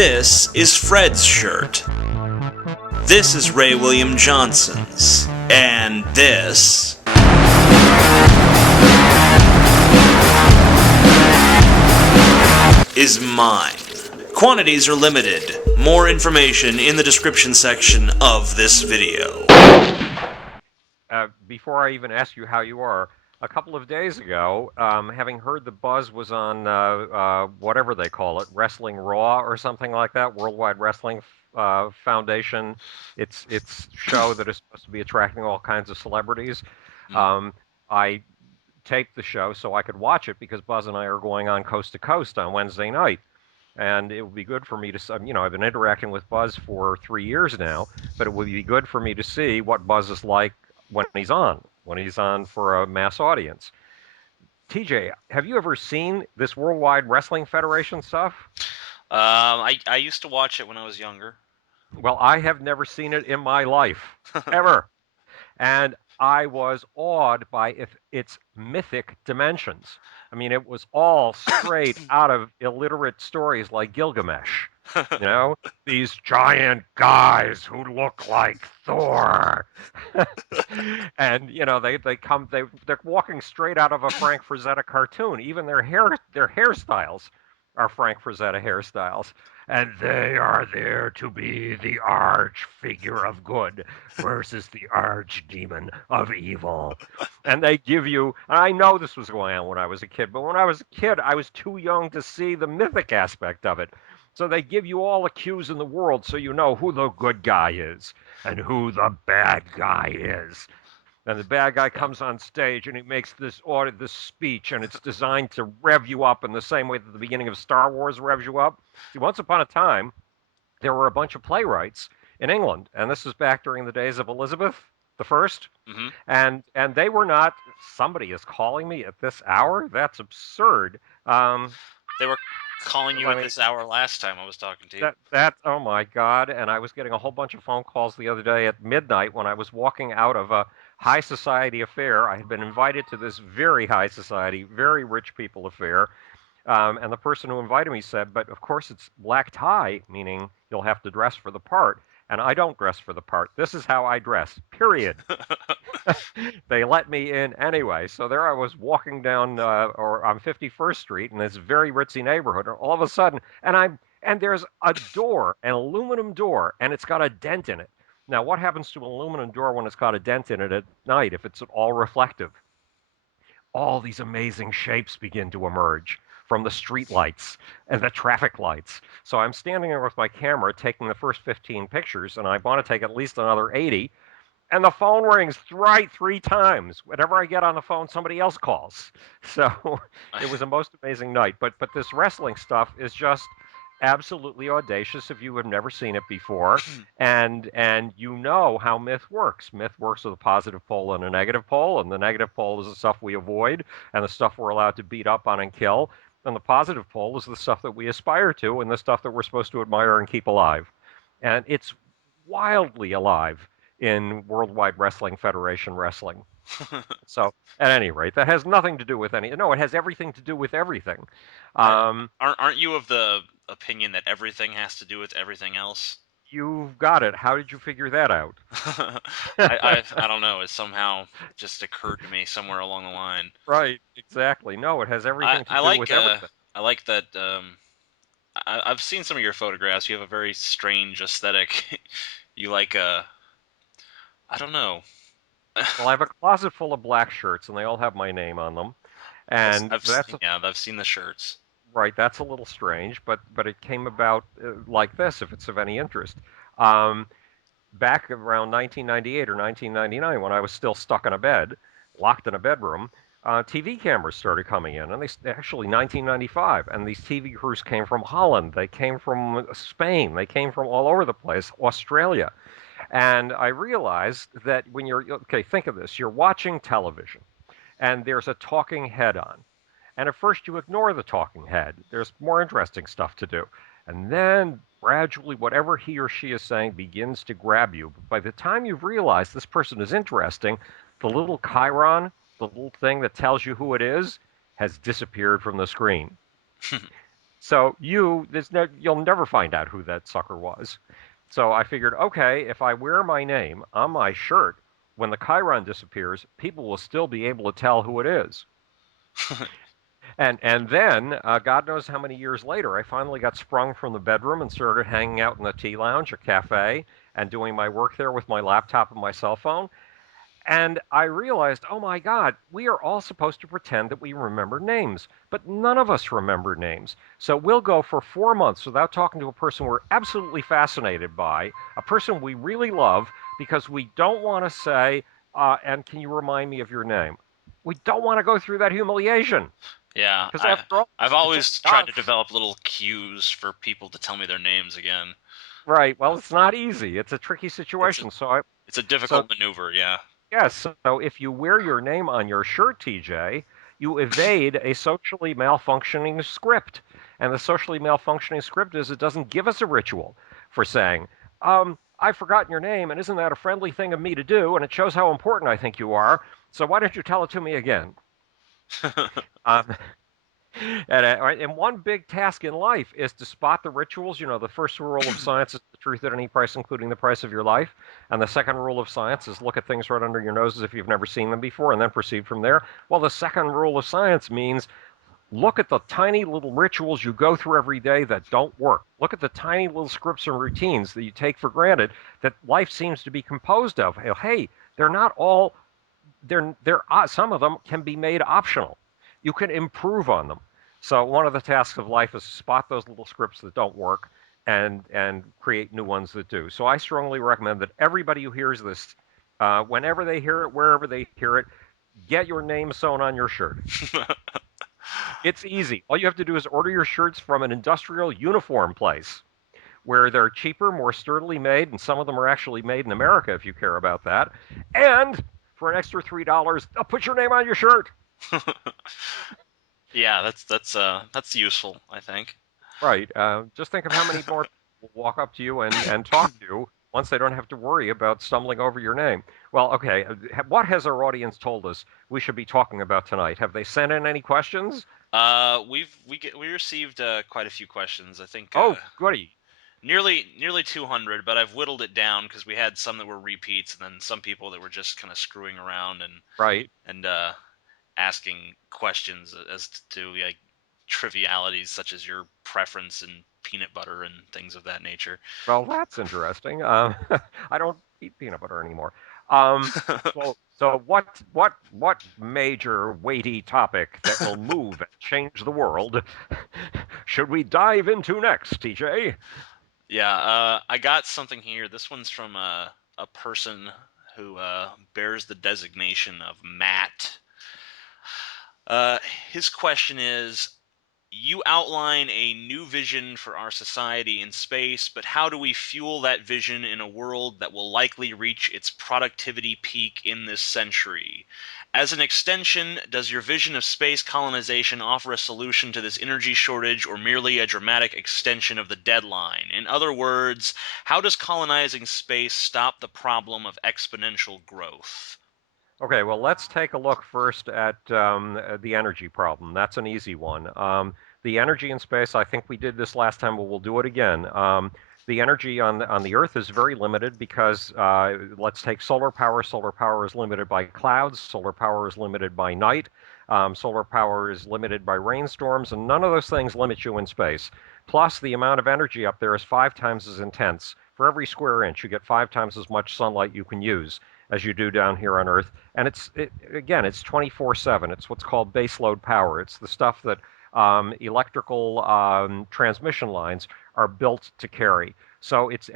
This is Fred's shirt. This is Ray William Johnson's. And this is mine. Quantities are limited. More information in the description section of this video. Before I even ask you how you are, a couple of days ago, having heard the buzz was on whatever they call it, Wrestling Raw or something like that, Worldwide Wrestling Foundation, its show that is supposed to be attracting all kinds of celebrities. I taped the show so I could watch it because Buzz and I are going on coast to coast on Wednesday night. And it would be good for me to, I've been interacting with Buzz for 3 years now, but it would be good for me to see what Buzz is like when he's on for a mass audience. TJ, have you ever seen this Worldwide Wrestling Federation stuff? I used to watch it when I was younger. Well, I have never seen it in my life, ever. And I was awed by its mythic dimensions. I mean, it was all straight out of illiterate stories like Gilgamesh. You know, these giant guys who look like Thor. And they're walking straight out of a Frank Frazetta cartoon. Even their hairstyles are Frank Frazetta hairstyles. And they are there to be the arch figure of good versus the arch demon of evil. And they give you, and I know this was going on when I was a kid, but when I was a kid, I was too young to see the mythic aspect of it. So they give you all the cues in the world so you know who the good guy is and who the bad guy is. And the bad guy comes on stage and he makes this speech, and it's designed to rev you up in the same way that the beginning of Star Wars revs you up. See, once upon a time, there were a bunch of playwrights in England, and this was back during the days of Elizabeth the First, and they were not. Somebody is calling me at this hour. That's absurd. They were calling you at this hour last time I was talking to you. Oh my God! And I was getting a whole bunch of phone calls the other day at midnight when I was walking out of a high society affair. I had been invited to this very high society, very rich people affair. And the person who invited me said, but of course it's black tie, meaning you'll have to dress for the part. And I don't dress for the part. This is how I dress, period. They let me in anyway. So there I was walking down on 51st Street in this very ritzy neighborhood. And all of a sudden, and there's a door, an aluminum door, and it's got a dent in it. Now, what happens to an aluminum door when it's got a dent in it at night if it's all reflective? All these amazing shapes begin to emerge from the street lights and the traffic lights. So I'm standing there with my camera taking the first 15 pictures, and I want to take at least another 80. And the phone rings three times. Whenever I get on the phone, somebody else calls. So it was a most amazing night. But this wrestling stuff is just absolutely audacious if you have never seen it before. And you know how myth works. Myth works with a positive pole and a negative pole, and the negative pole is the stuff we avoid and the stuff we're allowed to beat up on and kill. And the positive pole is the stuff that we aspire to and the stuff that we're supposed to admire and keep alive. And it's wildly alive in Worldwide Wrestling Federation wrestling. So, at any rate, that has nothing to do with no, it has everything to do with everything. Aren't you of the opinion that everything has to do with everything else? You've got it. How did you figure that out? I don't know. It somehow just occurred to me somewhere along the line. Right, exactly. No, it has everything to do with everything. I like that. I've seen some of your photographs. You have a very strange aesthetic. You like I don't know. Well, I have a closet full of black shirts, and they all have my name on them. And I've seen the shirts. Right, that's a little strange, but it came about like this, if it's of any interest. Back around 1998 or 1999, when I was still stuck in a bed, locked in a bedroom, TV cameras started coming in, and actually 1995, and these TV crews came from Holland, they came from Spain, they came from all over the place, Australia. And I realized that think of this, you're watching television, and there's a talking head on. And at first you ignore the talking head. There's more interesting stuff to do. And then gradually whatever he or she is saying begins to grab you. But by the time you've realized this person is interesting, the little chyron, the little thing that tells you who it is, has disappeared from the screen. So you'll never find out who that sucker was. So I figured, okay, if I wear my name on my shirt, when the Chiron disappears, people will still be able to tell who it is. And then, God knows how many years later, I finally got sprung from the bedroom and started hanging out in the tea lounge, a cafe, and doing my work there with my laptop and my cell phone. And I realized, oh my God, we are all supposed to pretend that we remember names, but none of us remember names. So we'll go for 4 months without talking to a person we're absolutely fascinated by, a person we really love, because we don't want to say, and can you remind me of your name? We don't want to go through that humiliation. Yeah, Because after all, I've it's only always tried to us. develop little cues for people to tell me their names again. Right. Well, Uh, it's not easy. It's a tricky it's a, situation. it's a So difficult maneuver, yeah. yes. So if you wear your name on your shirt, TJ, you evade a socially malfunctioning script. And the socially malfunctioning script is it doesn't give us a ritual for saying, I've forgotten your name, and isn't that a friendly thing of me to do? And it shows how important I think you are. So why don't you tell it to me again? Um, and one big task in life is to spot the rituals. You know, the first rule of science is the truth at any price, including the price of your life. And the second rule of science is look at things right under your nose as if you've never seen them before and then proceed from there. Well, the second rule of science means look at the tiny little rituals you go through every day that don't work. Look at the tiny little scripts and routines that you take for granted that life seems to be composed of. Hey, they're not all some of them can be made optional. You can improve on them. So one of the tasks of life is to spot those little scripts that don't work and create new ones that do. So I strongly recommend that everybody who hears this, whenever they hear it, wherever they hear it, get your name sewn on your shirt. It's easy. All you have to do is order your shirts from an industrial uniform place where they're cheaper, more sturdily made, and some of them are actually made in America if you care about that. And for an extra $3, they'll put your name on your shirt. Yeah, that's useful, I think. Right. Just think of how many more people will walk up to you and talk to you once they don't have to worry about stumbling over your name. Well, okay. What has our audience told us we should be talking about tonight? Have they sent in any questions? We received quite a few questions. I think Oh, goody. nearly 200, but I've whittled it down because we had some that were repeats, and then some people that were just kind of screwing around Right. and asking questions as to like trivialities such as your preference in peanut butter and things of that nature. Well, that's interesting. I don't eat peanut butter anymore. Um, so what major weighty topic that will move and change the world should we dive into next, TJ? Yeah, I got something here. This one's from a person who bears the designation of Matt. Uh, his question is, you outline a new vision for our society in space, but how do we fuel that vision in a world that will likely reach its productivity peak in this century? As an extension, does your vision of space colonization offer a solution to this energy shortage or merely a dramatic extension of the deadline? In other words, how does colonizing space stop the problem of exponential growth? Okay, well, let's take a look first at the energy problem. That's an easy one. The energy in space, I think we did this last time, but we'll do it again. The energy on the Earth is very limited because let's take solar power. Solar power is limited by clouds. Solar power is limited by night. Solar power is limited by rainstorms, and none of those things limit you in space. Plus, the amount of energy up there is 5 times as intense. For every square inch, you get 5 times as much sunlight you can use as you do down here on Earth. And again, it's 24/7. It's what's called baseload power. It's the stuff that electrical transmission lines are built to carry. So it's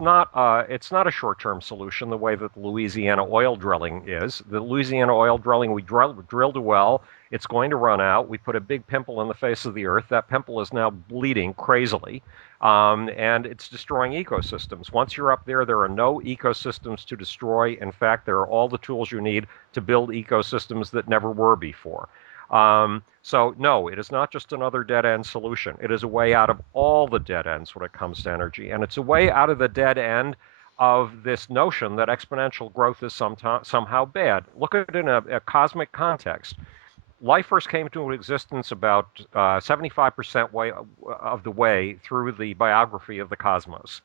not a short-term solution the way that the Louisiana oil drilling is. The Louisiana oil drilling, we drilled a well. It's going to run out. We put a big pimple in the face of the Earth. That pimple is now bleeding crazily. And it's destroying ecosystems. Once you're up there, there are no ecosystems to destroy. In fact, there are all the tools you need to build ecosystems that never were before. So no, it is not just another dead end solution. It is a way out of all the dead ends when it comes to energy. And it's a way out of the dead end of this notion that exponential growth is somehow bad. Look at it in a cosmic context. life first came into existence about 75% of the way through the biography of the cosmos.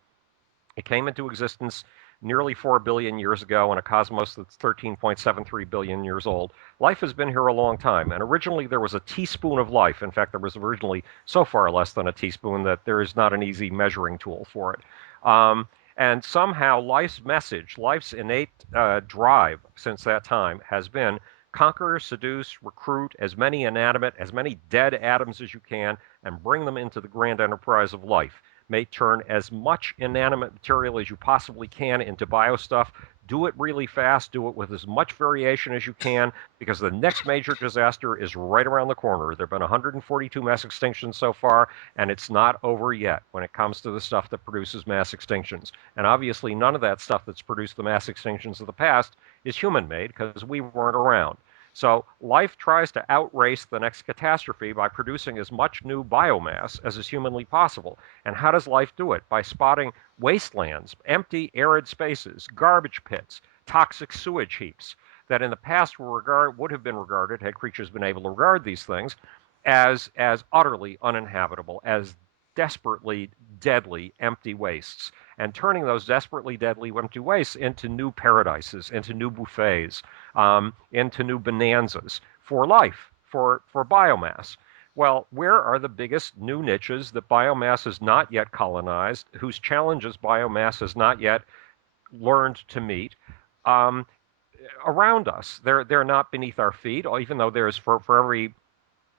It came into existence nearly 4 billion years ago in a cosmos that's 13.73 billion years old. Life has been here a long time, and originally there was a teaspoon of life. In fact, there was originally so far less than a teaspoon that there is not an easy measuring tool for it. And somehow life's message, life's innate drive since that time has been conquer, seduce, recruit as many inanimate, as many dead atoms as you can, and bring them into the grand enterprise of life. May turn as much inanimate material as you possibly can into bio stuff. Do it really fast. Do it with as much variation as you can, because the next major disaster is right around the corner. There have been 142 mass extinctions so far, and it's not over yet when it comes to the stuff that produces mass extinctions. And obviously, none of that stuff that's produced the mass extinctions of the past is human-made, because we weren't around. So life tries to outrace the next catastrophe by producing as much new biomass as is humanly possible. And how does life do it? By spotting wastelands, empty, arid spaces, garbage pits, toxic sewage heaps that in the past would have been regarded, had creatures been able to regard these things, as utterly uninhabitable, as desperately deadly empty wastes, and turning those desperately deadly empty wastes into new paradises, into new buffets, into new bonanzas for life, for biomass. Well, where are the biggest new niches that biomass has not yet colonized, whose challenges biomass has not yet learned to meet? Around us. They're not beneath our feet, even though there's for every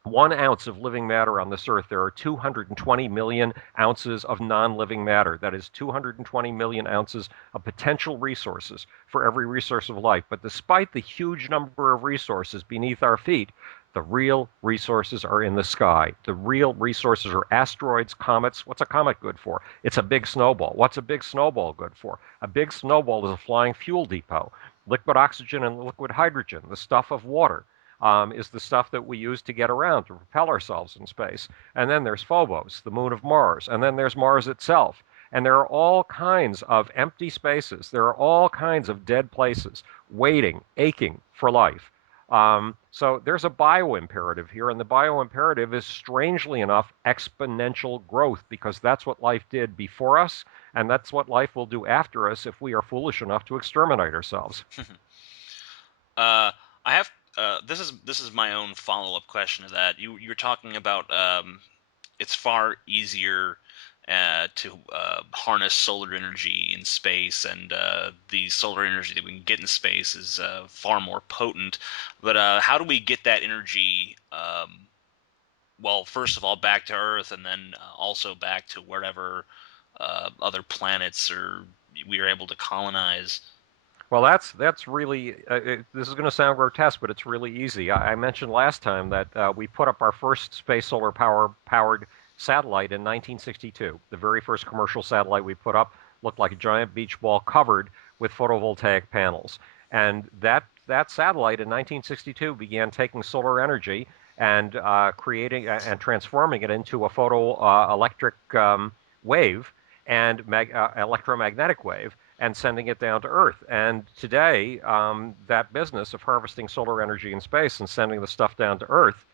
1 ounce of living matter on this earth, there are 220 million ounces of non-living matter. That is 220 million ounces of potential resources for every resource of life. But despite the huge number of resources beneath our feet, the real resources are in the sky. The real resources are asteroids, comets. What's a comet good for? It's a big snowball. What's a big snowball good for? A big snowball is a flying fuel depot. Liquid oxygen and liquid hydrogen, the stuff of water. Is the stuff that we use to get around, to propel ourselves in space. And then there's Phobos, the moon of Mars. And then there's Mars itself. And there are all kinds of empty spaces. There are all kinds of dead places waiting, aching for life. So there's a bio-imperative here, and the bio-imperative is, strangely enough, exponential growth, because that's what life did before us, and that's what life will do after us if we are foolish enough to exterminate ourselves. I have this is my own follow-up question to that. You're talking about it's far easier to harness solar energy in space, and the solar energy that we can get in space is far more potent. But how do we get that energy? Well, first of all, back to Earth, and then also back to wherever other planets or we are able to colonize. Well, that's really this is going to sound grotesque, but it's really easy. I mentioned last time that we put up our first space solar powered satellite in 1962. The very first commercial satellite we put up looked like a giant beach ball covered with photovoltaic panels. And that satellite in 1962 began taking solar energy and creating and transforming it into a photoelectric wave and electromagnetic wave, and sending it down to Earth. And today, that business of harvesting solar energy in space and sending the stuff down to Earth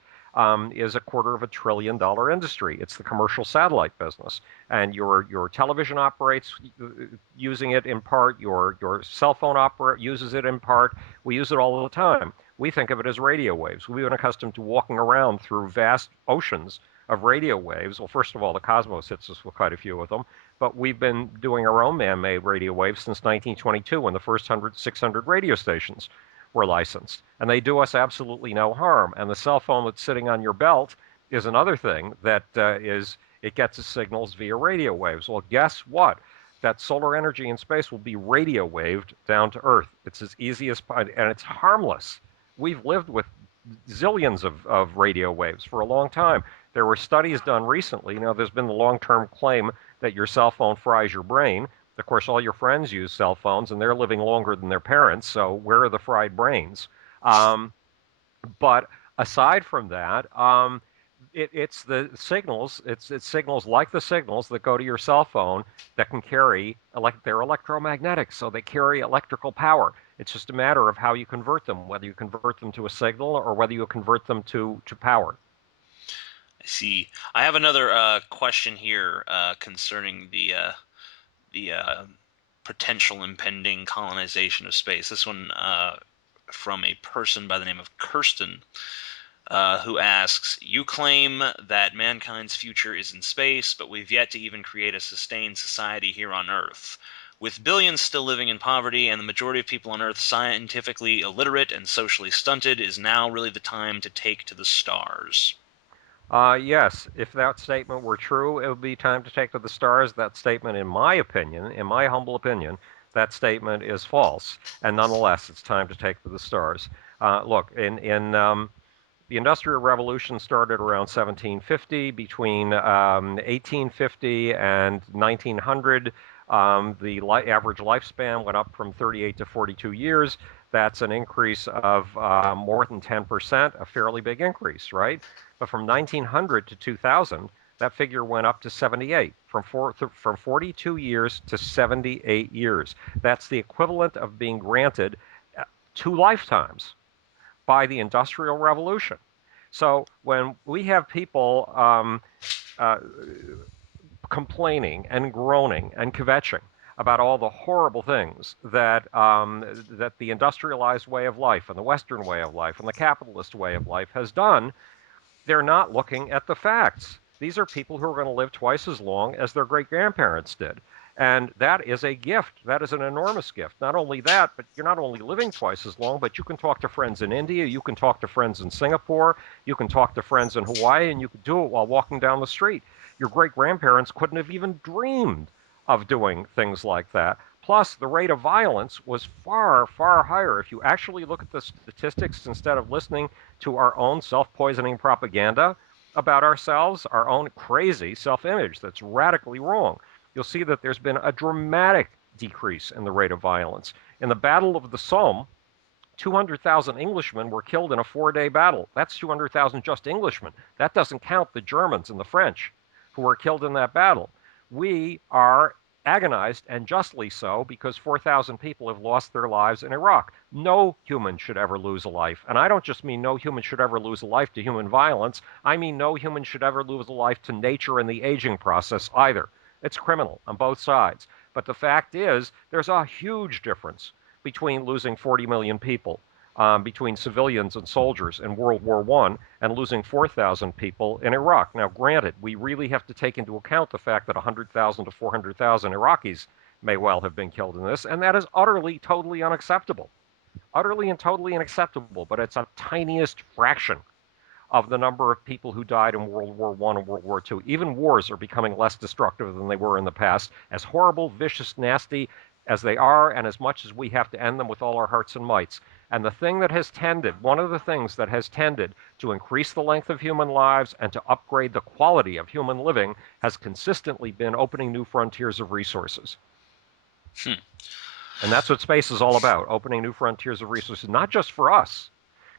is a $250 billion industry. It's the commercial satellite business. And your television operates using it in part. Your cell phone uses it in part. We use it all the time. We think of it as radio waves. We've been accustomed to walking around through vast oceans of radio waves. Well, first of all, the cosmos hits us with quite a few of them, but we've been doing our own man-made radio waves since 1922, when the first 600 radio stations were licensed. And they do us absolutely no harm. And the cell phone that's sitting on your belt is another thing that it gets its signals via radio waves. Well, guess what? That solar energy in space will be radio waved down to Earth. It's as easy as, and it's harmless. We've lived with zillions of radio waves for a long time. There were studies done recently. There's been the long-term claim that your cell phone fries your brain. Of course, all your friends use cell phones, and they're living longer than their parents, so where are the fried brains? But aside from that, it's the signals. It's signals like the signals that go to your cell phone that can carry they're electromagnetic, so they carry electrical power. It's just a matter of how you convert them, whether you convert them to a signal or whether you convert them to power. I see. I have another question here concerning the potential impending colonization of space. This one from a person by the name of Kirsten, who asks, "You claim that mankind's future is in space, but we've yet to even create a sustained society here on Earth. With billions still living in poverty and the majority of people on Earth scientifically illiterate and socially stunted, is now really the time to take to the stars?" Yes, if that statement were true, it would be time to take to the stars. That statement, in my opinion, in my humble opinion, that statement is false. And nonetheless, it's time to take to the stars. Look, in the Industrial Revolution started around 1750. Between 1850 and 1900, the average lifespan went up from 38 to 42 years. That's an increase of more than 10%, a fairly big increase, right? But from 1900 to 2000, that figure went up to 78, from 42 years to 78 years. That's the equivalent of being granted 2 lifetimes by the Industrial Revolution. So when we have people uh, complaining and groaning and kvetching about all the horrible things that the industrialized way of life and the Western way of life and the capitalist way of life has done, they're not looking at the facts. These are people who are going to live twice as long as their great grandparents did. And that is a gift. That is an enormous gift. Not only that, but you're not only living twice as long, but you can talk to friends in India, you can talk to friends in Singapore, you can talk to friends in Hawaii, and you can do it while walking down the street. Your great grandparents couldn't have even dreamed of doing things like that. Plus, the rate of violence was far, far higher. If you actually look at the statistics instead of listening to our own self poisoning propaganda about ourselves, our own crazy self image that's radically wrong, you'll see that there's been a dramatic decrease in the rate of violence. In the Battle of the Somme, 200,000 Englishmen were killed in a 4-day battle. That's 200,000 just Englishmen. That doesn't count the Germans and the French who were killed in that battle. We are agonized, and justly so, because 4,000 people have lost their lives in Iraq. No human should ever lose a life. And I don't just mean no human should ever lose a life to human violence. I mean no human should ever lose a life to nature and the aging process either. It's criminal on both sides. But the fact is, there's a huge difference between losing 40 million people, between civilians and soldiers in World War I, and losing 4,000 people in Iraq. Now, granted, we really have to take into account the fact that 100,000 to 400,000 Iraqis may well have been killed in this, and that is utterly, totally unacceptable. Utterly and totally unacceptable, but it's a tiniest fraction of the number of people who died in World War I and World War II. Even wars are becoming less destructive than they were in the past, as horrible, vicious, nasty as they are, and as much as we have to end them with all our hearts and mights. And the thing that has tended, one of the things that has tended to increase the length of human lives and to upgrade the quality of human living has consistently been opening new frontiers of resources. Hmm. And that's what space is all about, opening new frontiers of resources, not just for us,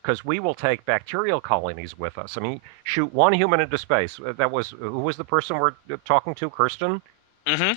because we will take bacterial colonies with us. I mean, shoot one human into space. That was, who was the person we're talking to? Kirsten? Mm-hmm.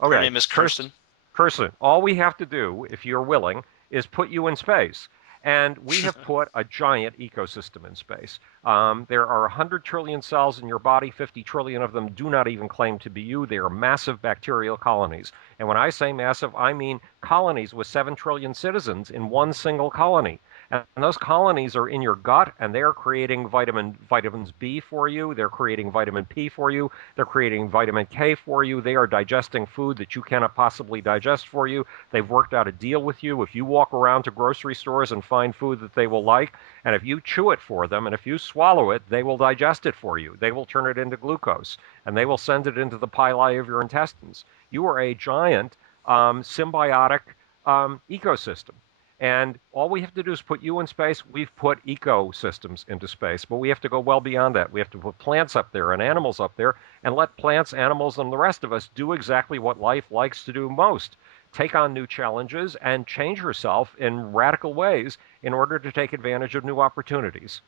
Her Okay, name is Kirsten. Kirsten. All we have to do, if you're willing, is put you in space. And we have put a giant ecosystem in space. There are 100 trillion cells in your body. 50 trillion of them do not even claim to be you. They are massive bacterial colonies. And when I say massive, I mean colonies with 7 trillion citizens in one single colony. And those colonies are in your gut, and they are creating vitamins B for you. They're creating vitamin P for you. They're creating vitamin K for you. They are digesting food that you cannot possibly digest for you. They've worked out a deal with you. If you walk around to grocery stores and find food that they will like, and if you chew it for them, and if you swallow it, they will digest it for you. They will turn it into glucose, and they will send it into the pili of your intestines. You are a giant symbiotic ecosystem. And all we have to do is put you in space. We've put ecosystems into space, but we have to go well beyond that. We have to put plants up there and animals up there and let plants, animals, and the rest of us do exactly what life likes to do most. Take on new challenges and change herself in radical ways in order to take advantage of new opportunities.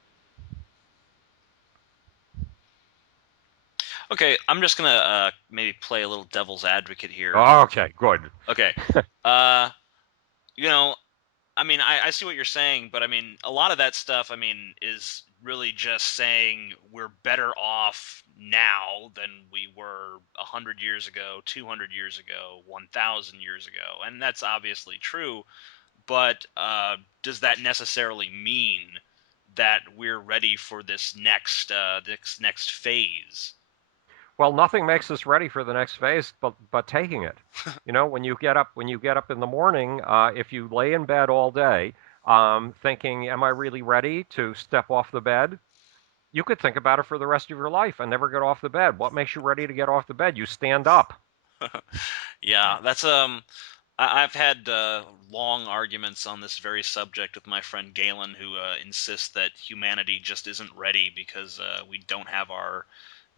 Okay, I'm just gonna maybe play a little devil's advocate here. Okay, good. Okay, uh, you know, I mean, I see what you're saying, but I mean, a lot of that stuff, I mean, is really just saying we're better off now than we were 100 years ago, 200 years ago, 1,000 years ago, and that's obviously true. But does that necessarily mean that we're ready for this next phase? Well, nothing makes us ready for the next phase, but taking it. You know, when you get up in the morning, if you lay in bed all day, thinking, "Am I really ready to step off the bed?" You could think about it for the rest of your life and never get off the bed. What makes you ready to get off the bed? You stand up. Yeah, that's I've had long arguments on this very subject with my friend Galen, who insists that humanity just isn't ready because we don't have our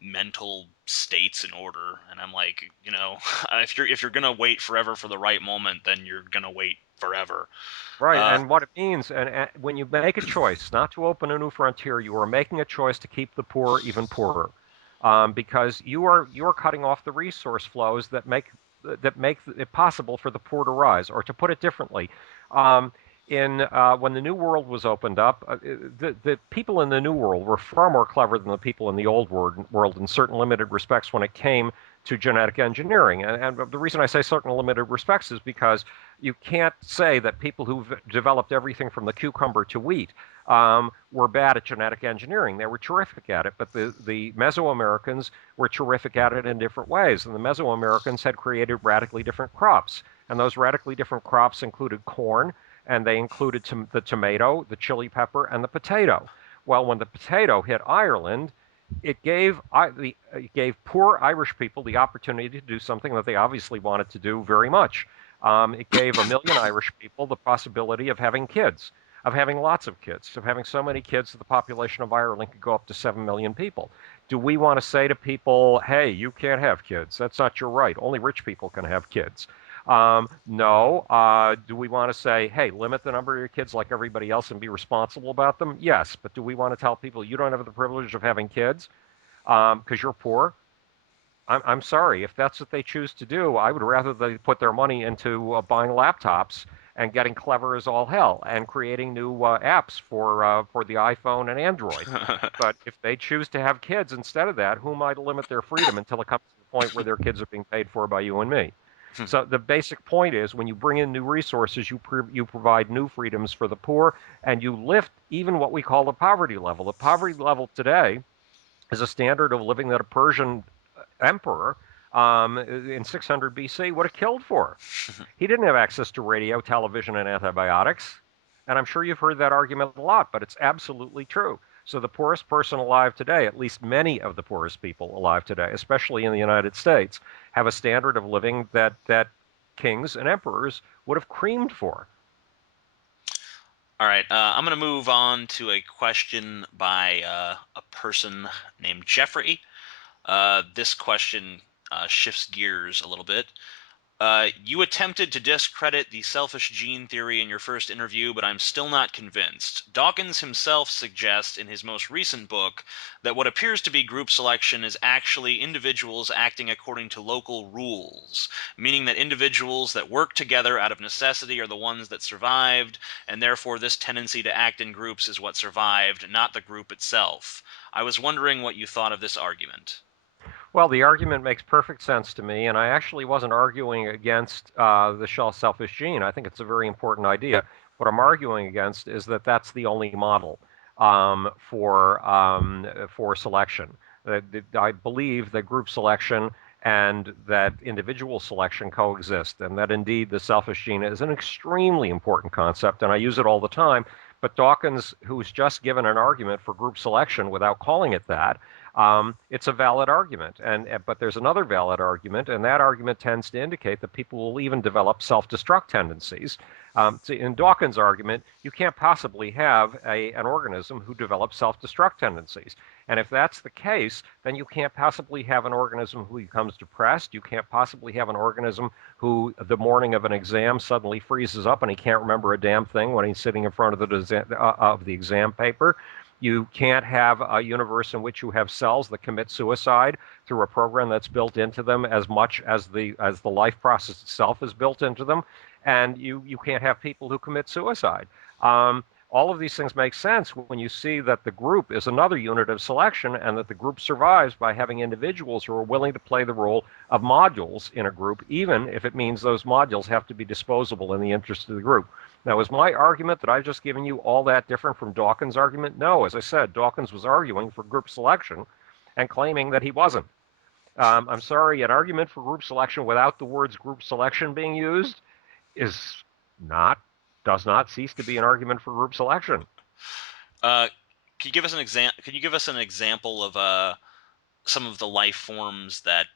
mental states in order. And I'm like, if you're gonna wait forever for the right moment, then you're gonna wait forever. Right, Uh, and what it means, and when you make a choice not to open a new frontier, you are making a choice to keep the poor even poorer, because you are cutting off the resource flows that make it possible for the poor to rise. Or to put it differently, um, in when the New World was opened up, the people in the New World were far more clever than the people in the Old World in certain limited respects when it came to genetic engineering. And the reason I say certain limited respects is because you can't say that people who've developed everything from the cucumber to wheat were bad at genetic engineering. They were terrific at it, but the Mesoamericans were terrific at it in different ways. And the Mesoamericans had created radically different crops. And those radically different crops included corn, and they included the tomato, the chili pepper, and the potato. Well, when the potato hit Ireland, it gave poor Irish people the opportunity to do something that they obviously wanted to do very much. It gave a million Irish people the possibility of having kids, of having lots of kids, of having so many kids that the population of Ireland could go up to 7 million people. Do we want to say to people, hey, you can't have kids? That's not your right. Only rich people can have kids. No. Do we want to say, hey, limit the number of your kids like everybody else and be responsible about them? Yes. But do we want to tell people you don't have the privilege of having kids because you're poor? I'm sorry. If that's what they choose to do, I would rather they put their money into buying laptops and getting clever as all hell and creating new apps for the iPhone and Android. But if they choose to have kids instead of that, who am I to limit their freedom until it comes to the point where their kids are being paid for by you and me? So the basic point is, when you bring in new resources, you provide new freedoms for the poor, and you lift even what we call the poverty level. The poverty level today is a standard of living that a Persian emperor in 600 BC would have killed for. He didn't have access to radio, television, and antibiotics. And I'm sure you've heard that argument a lot, but it's absolutely true. So the poorest person alive today, at least many of the poorest people alive today, especially in the United States, have a standard of living that kings and emperors would have creamed for. all right, I'm going to move on to a question by a person named Jeffrey. This question shifts gears a little bit. You attempted to discredit the selfish gene theory in your first interview, but I'm still not convinced. Dawkins himself suggests in his most recent book that what appears to be group selection is actually individuals acting according to local rules, meaning that individuals that work together out of necessity are the ones that survived, and therefore this tendency to act in groups is what survived, not the group itself. I was wondering what you thought of this argument. Well, the argument makes perfect sense to me, and I actually wasn't arguing against the shell selfish gene. I think it's a very important idea. What I'm arguing against is that that's the only model for selection. I believe that group selection and that individual selection coexist, and that indeed the selfish gene is an extremely important concept, and I use it all the time. But Dawkins, who's just given an argument for group selection without calling it that, it's a valid argument, but there's another valid argument, and that argument tends to indicate that people will even develop self-destruct tendencies. So in Dawkins' argument, you can't possibly have an organism who develops self-destruct tendencies. And if that's the case, then you can't possibly have an organism who becomes depressed. You can't possibly have an organism who, the morning of an exam, suddenly freezes up and he can't remember a damn thing when he's sitting in front of the exam paper. You can't have a universe in which you have cells that commit suicide through a program that's built into them as much as the life process itself is built into them. And you can't have people who commit suicide. All of these things make sense when you see that the group is another unit of selection and that the group survives by having individuals who are willing to play the role of modules in a group, even if it means those modules have to be disposable in the interest of the group. Now, is my argument that I've just given you all that different from Dawkins' argument? No. As I said, Dawkins was arguing for group selection and claiming that he wasn't. I'm sorry, an argument for group selection without the words group selection being used does not cease to be an argument for group selection. Can you give us an example? Can you give us an example of some of the life forms that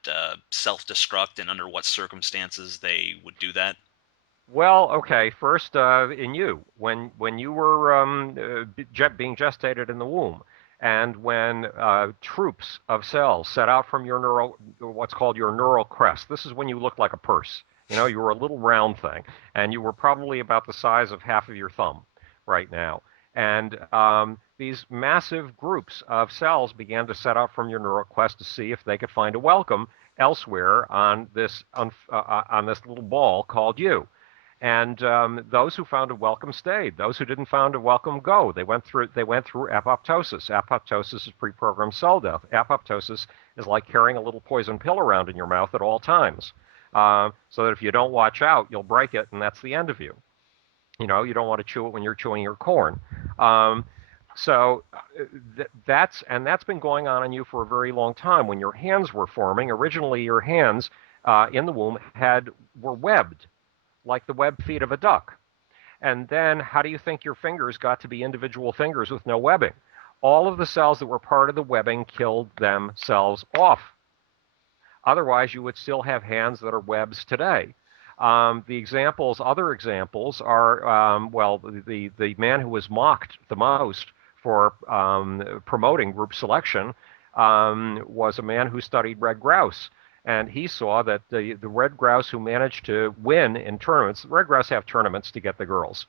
self-destruct, and under what circumstances they would do that? Well, okay. First, in you, when you were being gestated in the womb, and when troops of cells set out from your what's called your neural crest. This is when you look like a purse. You were a little round thing, and you were probably about the size of half of your thumb right now. And these massive groups of cells began to set out from your neural crest to see if they could find a welcome elsewhere on this little ball called you. And those who found a welcome stayed. Those who didn't find a welcome go. They went through apoptosis. Apoptosis is pre-programmed cell death. Apoptosis is like carrying a little poison pill around in your mouth at all times, so that if you don't watch out, you'll break it, and that's the end of you. You don't want to chew it when you're chewing your corn. So that's been going on in you for a very long time. When your hands were forming, originally your hands in the womb were webbed, like the web feet of a duck. And then how do you think your fingers got to be individual fingers with no webbing? All of the cells that were part of the webbing killed themselves off. Otherwise, you would still have hands that are webs today. Other examples are, the man who was mocked the most for promoting group selection was a man who studied red grouse. And he saw that the red grouse who managed to win in tournaments, the red grouse have tournaments to get the girls.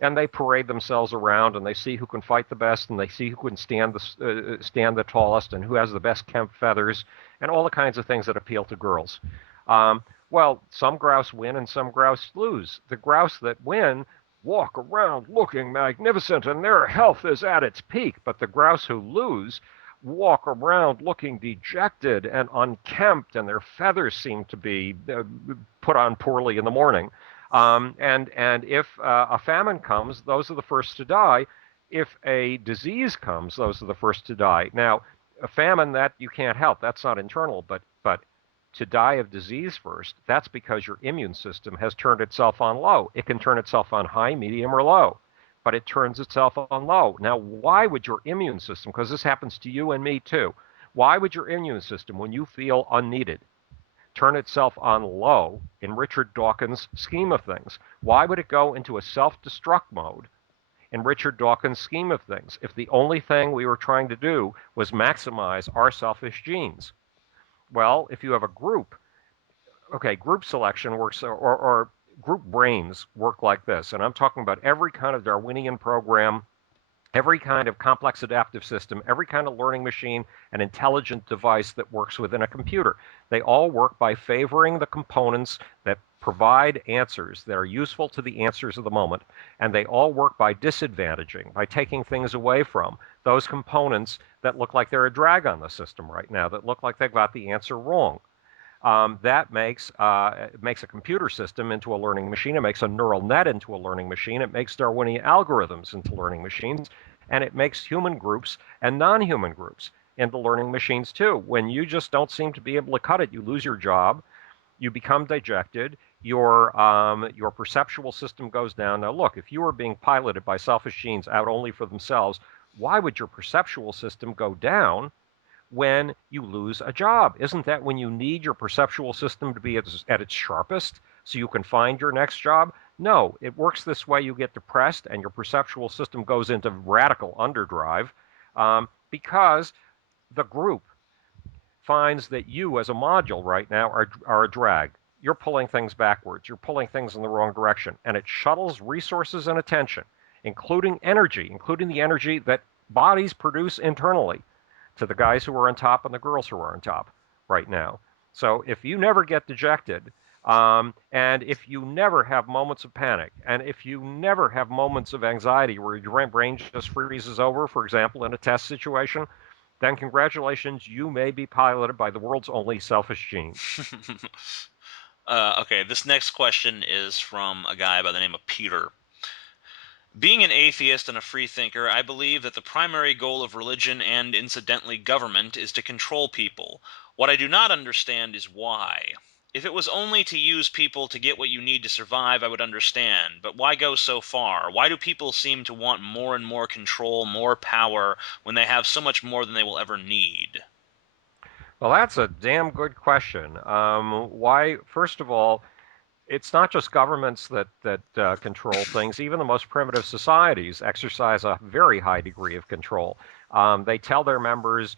And they parade themselves around, and they see who can fight the best, and they see who can stand the tallest, and who has the best kempt feathers, and all the kinds of things that appeal to girls. Well, some grouse win and some grouse lose. The grouse that win walk around looking magnificent, and their health is at its peak. But the grouse who lose walk around looking dejected and unkempt, and their feathers seem to be put on poorly in the morning. And if a famine comes, those are the first to die. If a disease comes, those are the first to die. Now, a famine, that you can't help. That's not internal, but to die of disease first, that's because your immune system has turned itself on low. It can turn itself on high, medium, or low, but it turns itself on low. Now, why would your immune system, because this happens to you and me too, why would your immune system, when you feel unneeded, turn itself on low in Richard Dawkins' scheme of things? Why would it go into a self-destruct mode in Richard Dawkins' scheme of things if the only thing we were trying to do was maximize our selfish genes? Well, if you have a group, group selection works, or group brains work like this. And I'm talking about every kind of Darwinian program, every kind of complex adaptive system, every kind of learning machine and intelligent device that works within a computer. They all work by favoring the components that provide answers that are useful to the answers of the moment, and they all work by disadvantaging, by taking things away from those components that look like they're a drag on the system right now, that look like they've got the answer wrong. That makes a computer system into a learning machine. It makes a neural net into a learning machine. It makes Darwinian algorithms into learning machines, and it makes human groups and non-human groups into learning machines too. When you just don't seem to be able to cut it, you lose your job, you become dejected, your perceptual system goes down. Now look, if you are being piloted by selfish genes out only for themselves, why would your perceptual system go down when you lose a job? Isn't that when you need your perceptual system to be at its sharpest so you can find your next job? No, it works this way. You get depressed and your perceptual system goes into radical underdrive because the group finds that you as a module right now are a drag. You're pulling things backwards. You're pulling things in the wrong direction. And it shuttles resources and attention, including energy, including the energy that bodies produce internally to the guys who are on top and the girls who are on top right now. So if you never get dejected, and if you never have moments of panic, and if you never have moments of anxiety where your brain just freezes over, for example, in a test situation, then congratulations, you may be piloted by the world's only selfish gene. Okay, this next question is from a guy by the name of Peter. Being an atheist and a freethinker, I believe that the primary goal of religion and, incidentally, government is to control people. What I do not understand is why. If it was only to use people to get what you need to survive, I would understand. But why go so far? Why do people seem to want more and more control, more power, when they have so much more than they will ever need? Well, that's a damn good question. Why, first of all, it's not just governments that control things. Even the most primitive societies exercise a very high degree of control. They tell their members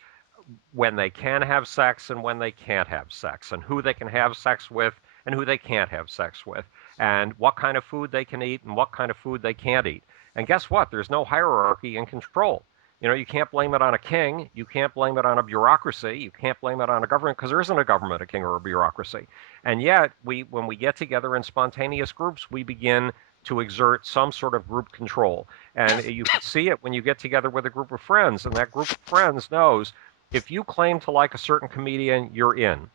when they can have sex and when they can't have sex, and who they can have sex with and who they can't have sex with, and what kind of food they can eat and what kind of food they can't eat. And guess what? There's no hierarchy in control. You know, you can't blame it on a king. You can't blame it on a bureaucracy. You can't blame it on a government because there isn't a government, a king, or a bureaucracy. And yet, when we get together in spontaneous groups, we begin to exert some sort of group control. And you can see it when you get together with a group of friends, and that group of friends knows if you claim to like a certain comedian, you're in.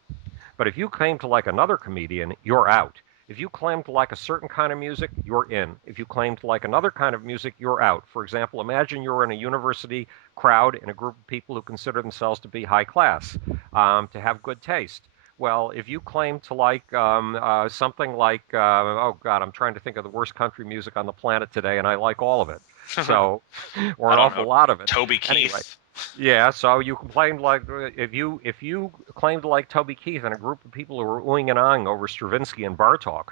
But if you claim to like another comedian, you're out. If you claim to like a certain kind of music, you're in. If you claim to like another kind of music, you're out. For example, imagine you're in a university crowd in a group of people who consider themselves to be high class, to have good taste. Well, if you claim to like something like, oh God, I'm trying to think of the worst country music on the planet today, and I like all of it. So, or I an don't know. awful lot of it. Toby Anyway, Keith? yeah, so you claimed like if you claimed like Toby Keith and a group of people who are oohing and ahhing over Stravinsky and Bartok,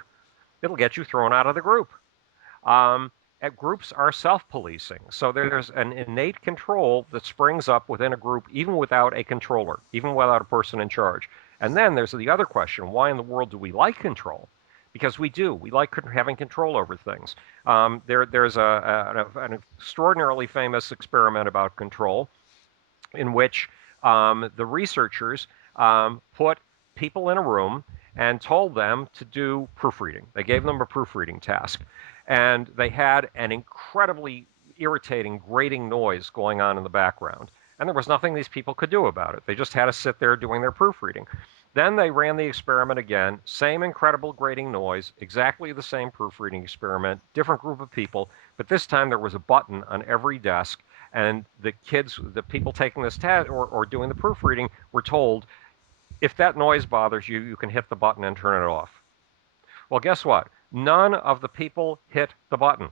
it'll get you thrown out of the group. Um, Groups are self-policing, so there's an innate control that springs up within a group, even without a controller, even without a person in charge. And then there's the other question: why in the world do we like control? Because we do. We like having control over things. There's an extraordinarily famous experiment about control in which the researchers put people in a room and told them to do proofreading. They gave them a proofreading task. And they had an incredibly irritating, grating noise going on in the background. And there was nothing these people could do about it. They just had to sit there doing their proofreading. Then they ran the experiment again, same incredible grating noise, exactly the same proofreading experiment, different group of people, but this time there was a button on every desk, and the kids, the people taking this test or doing the proofreading, were told, if that noise bothers you, you can hit the button and turn it off. Well, guess what? None of the people hit the button.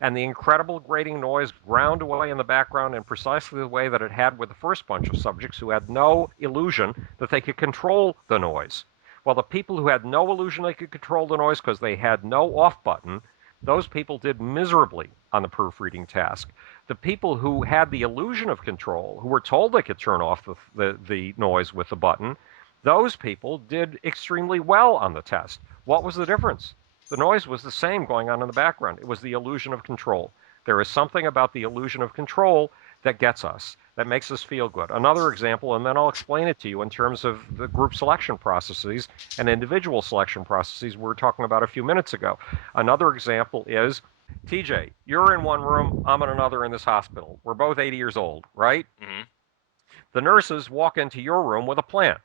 And the incredible grating noise ground away in the background in precisely the way that it had with the first bunch of subjects who had no illusion that they could control the noise. Well, the people who had no illusion they could control the noise because they had no off button, those people did miserably on the proofreading task. The people who had the illusion of control, who were told they could turn off the noise with the button, those people did extremely well on the test. What was the difference? The noise was the same going on in the background. It was the illusion of control. There is something about the illusion of control that gets us, that makes us feel good. Another example, and then I'll explain it to you in terms of the group selection processes and individual selection processes we were talking about a few minutes ago. Another example is, TJ, you're in one room, I'm in another in this hospital. We're both 80 years old, right? Mm-hmm. The nurses walk into your room with a plant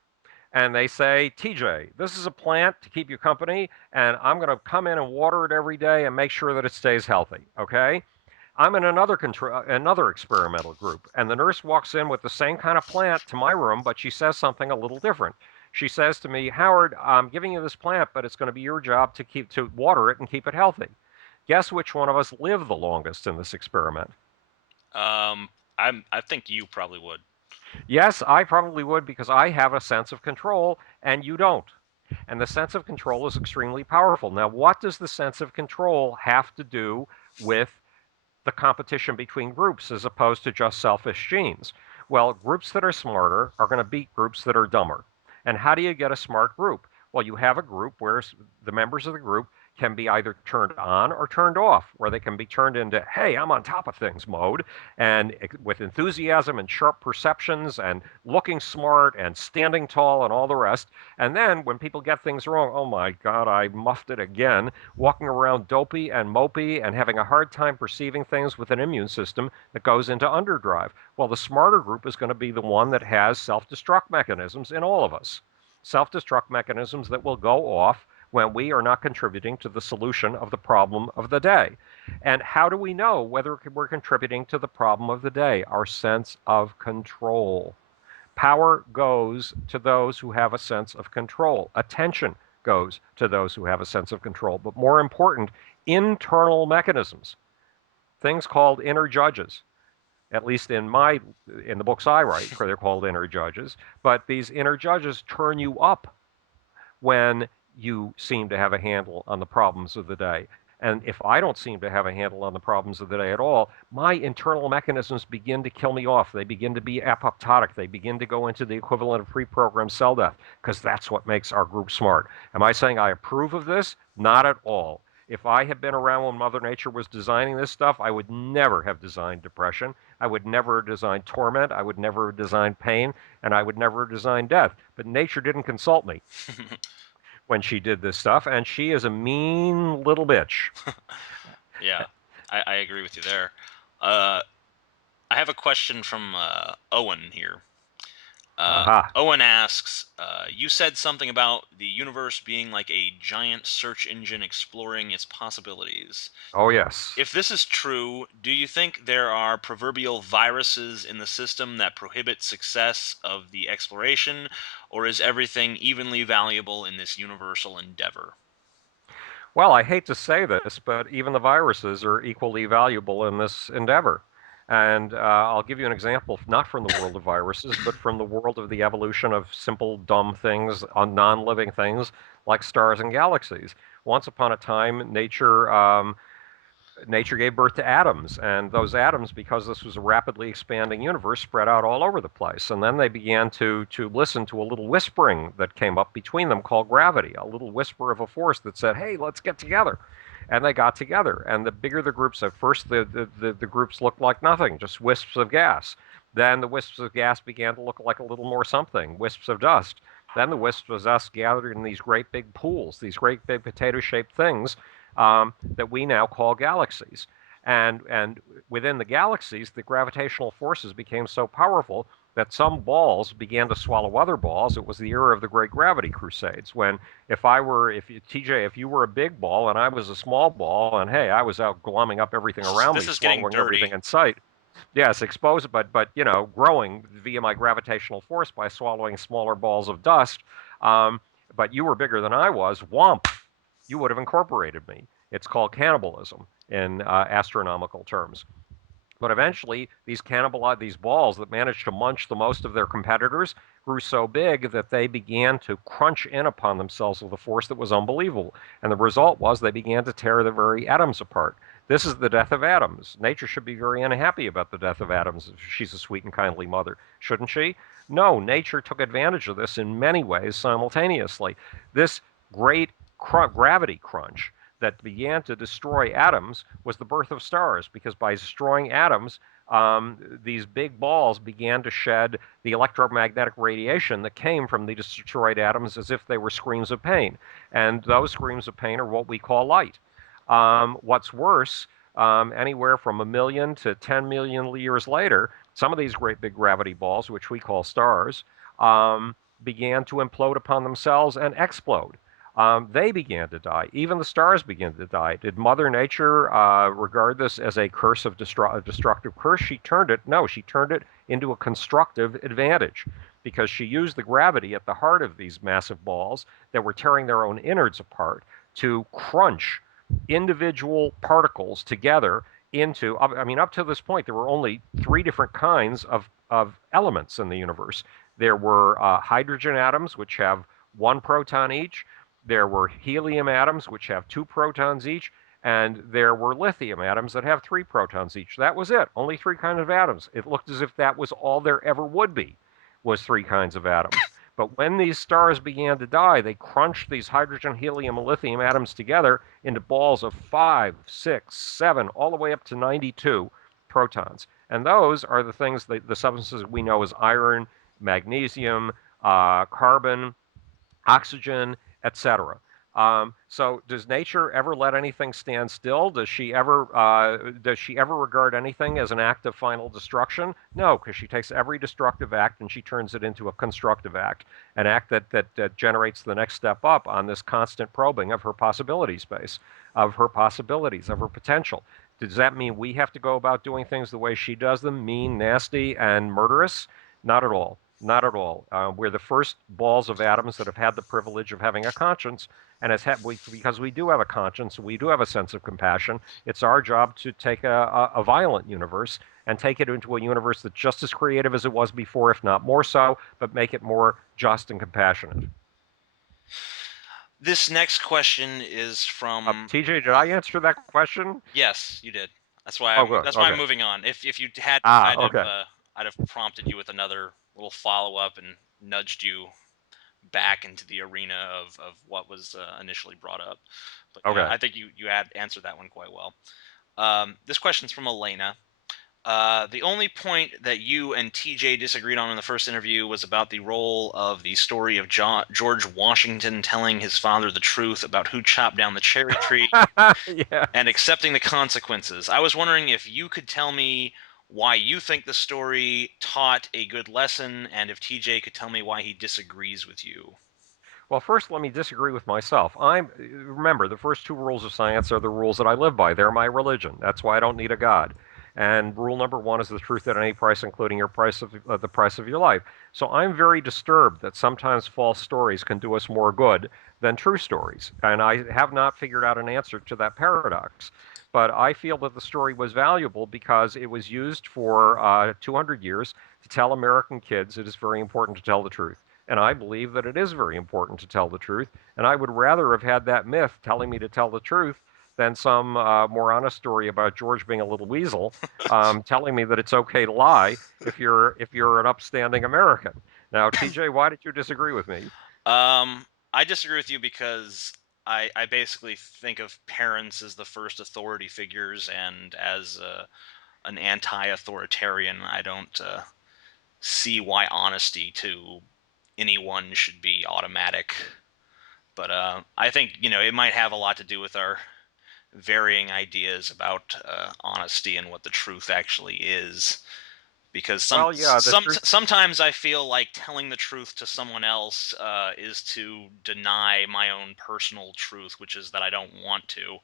and they say, TJ, this is a plant to keep you company, and I'm going to come in and water it every day and make sure that it stays healthy, okay? I'm in another experimental group, and the nurse walks in with the same kind of plant to my room, but she says something a little different. She says to me, Howard, I'm giving you this plant, but it's going to be your job to water it and keep it healthy. Guess which one of us lived the longest in this experiment? I think you probably would. Yes, I probably would because I have a sense of control and you don't. And the sense of control is extremely powerful. Now, what does the sense of control have to do with the competition between groups as opposed to just selfish genes? Well, groups that are smarter are going to beat groups that are dumber. And how do you get a smart group? Well, you have a group where the members of the group can be either turned on or turned off, where they can be turned into, hey, I'm on top of things mode, and with enthusiasm and sharp perceptions and looking smart and standing tall and all the rest. And then when people get things wrong, oh my God, I muffed it again, walking around dopey and mopey and having a hard time perceiving things with an immune system that goes into underdrive. Well, the smarter group is going to be the one that has self-destruct mechanisms in all of us. Self-destruct mechanisms that will go off when we are not contributing to the solution of the problem of the day. And how do we know whether we're contributing to the problem of the day? Our sense of control. Power goes to those who have a sense of control. Attention goes to those who have a sense of control. But more important, internal mechanisms, things called inner judges. At least in the books I write, they're called inner judges. But these inner judges turn you up when you seem to have a handle on the problems of the day. And if I don't seem to have a handle on the problems of the day at all, my internal mechanisms begin to kill me off. They begin to be apoptotic. They begin to go into the equivalent of pre-programmed cell death, because that's what makes our group smart. Am I saying I approve of this? Not at all. If I had been around when Mother Nature was designing this stuff, I would never have designed depression. I would never have designed torment. I would never have designed pain. And I would never have designed death. But nature didn't consult me when she did this stuff, and she is a mean little bitch. Yeah, I agree with you there. I have a question from Owen here. Owen asks, you said something about the universe being like a giant search engine exploring its possibilities. Oh, yes. If this is true, do you think there are proverbial viruses in the system that prohibit success of the exploration, or is everything evenly valuable in this universal endeavor? Well, I hate to say this, but even the viruses are equally valuable in this endeavor. And I'll give you an example, not from the world of viruses, but from the world of the evolution of simple, dumb things, non-living things like stars and galaxies. Once upon a time, nature gave birth to atoms, and those atoms, because this was a rapidly expanding universe, spread out all over the place. And then they began to listen to a little whispering that came up between them called gravity, a little whisper of a force that said, hey, let's get together. And they got together. And the bigger the groups, at first the groups looked like nothing, just wisps of gas. Then the wisps of gas began to look like a little more something, wisps of dust. Then the wisps of dust gathered in these great big pools, these great big potato-shaped things that we now call galaxies. And within the galaxies, the gravitational forces became so powerful that some balls began to swallow other balls. It was the era of the Great Gravity Crusades, when TJ, if you were a big ball and I was a small ball, and hey, I was out glumming up everything around me, swallowing everything in sight. Yes, exposed, but growing via my gravitational force by swallowing smaller balls of dust. But you were bigger than I was. Whomp! You would have incorporated me. It's called cannibalism in astronomical terms. But eventually, these balls that managed to munch the most of their competitors grew so big that they began to crunch in upon themselves with a force that was unbelievable. And the result was they began to tear the very atoms apart. This is the death of atoms. Nature should be very unhappy about the death of atoms if she's a sweet and kindly mother, shouldn't she? No, nature took advantage of this in many ways simultaneously. This great gravity crunch that began to destroy atoms was the birth of stars, because by destroying atoms, these big balls began to shed the electromagnetic radiation that came from the destroyed atoms as if they were screams of pain. And those screams of pain are what we call light. What's worse, anywhere from 1 million to 10 million years later, some of these great big gravity balls, which we call stars, began to implode upon themselves and explode. They began to die. Even the stars began to die. Did Mother Nature regard this as a curse of destructive curse? She turned it into a constructive advantage, because she used the gravity at the heart of these massive balls that were tearing their own innards apart to crunch individual particles together into, up to this point, there were only 3 different kinds of elements in the universe. There were hydrogen atoms, which have 1 proton each. There were helium atoms, which have 2 protons each, and there were lithium atoms that have 3 protons each. That was it. Only 3 kinds of atoms. It looked as if that was all there ever would be, was 3 kinds of atoms. But when these stars began to die, they crunched these hydrogen, helium, and lithium atoms together into balls of 5, 6, 7, all the way up to 92 protons. And those are the things, the substances we know as iron, magnesium, carbon, oxygen, etc. So does nature ever let anything stand still? Does she ever regard anything as an act of final destruction? No, because she takes every destructive act and she turns it into a constructive act, an act that generates the next step up on this constant probing of her possibility space, of her possibilities, of her potential. Does that mean we have to go about doing things the way she does them, mean, nasty, and murderous? Not at all. Not at all. We're the first balls of atoms that have had the privilege of having a conscience, and because we do have a conscience, we do have a sense of compassion. It's our job to take a violent universe and take it into a universe that's just as creative as it was before, if not more so, but make it more just and compassionate. This next question is from TJ, did I answer that question? Yes, you did. That's why Oh, good. I'm Okay. moving on. If you had, Okay. I'd have prompted you with another little follow up and nudged you back into the arena of what was initially brought up. But yeah, Okay. I think you had answered that one quite well. This question's from Elena. The only point that you and TJ disagreed on in the first interview was about the role of the story of George Washington telling his father the truth about who chopped down the cherry tree Yeah. and accepting the consequences. I was wondering if you could tell me why you think the story taught a good lesson, and if TJ could tell me why he disagrees with you. Well, first, let me disagree with myself. Remember, the first two rules of science are the rules that I live by. They're my religion. That's why I don't need a God. And rule number one is the truth at any price, including the price of your life. So I'm very disturbed that sometimes false stories can do us more good than true stories. And I have not figured out an answer to that paradox. But I feel that the story was valuable because it was used for 200 years to tell American kids it is very important to tell the truth. And I believe that it is very important to tell the truth. And I would rather have had that myth telling me to tell the truth than some more honest story about George being a little weasel, telling me that it's okay to lie if you're an upstanding American. Now, TJ, why did you disagree with me? I disagree with you because I basically think of parents as the first authority figures, and as an anti-authoritarian, I don't see why honesty to anyone should be automatic. But I think it might have a lot to do with our varying ideas about honesty and what the truth actually is. Because Well, yeah, the truth. sometimes I feel like telling the truth to someone else is to deny my own personal truth, which is that I don't want to.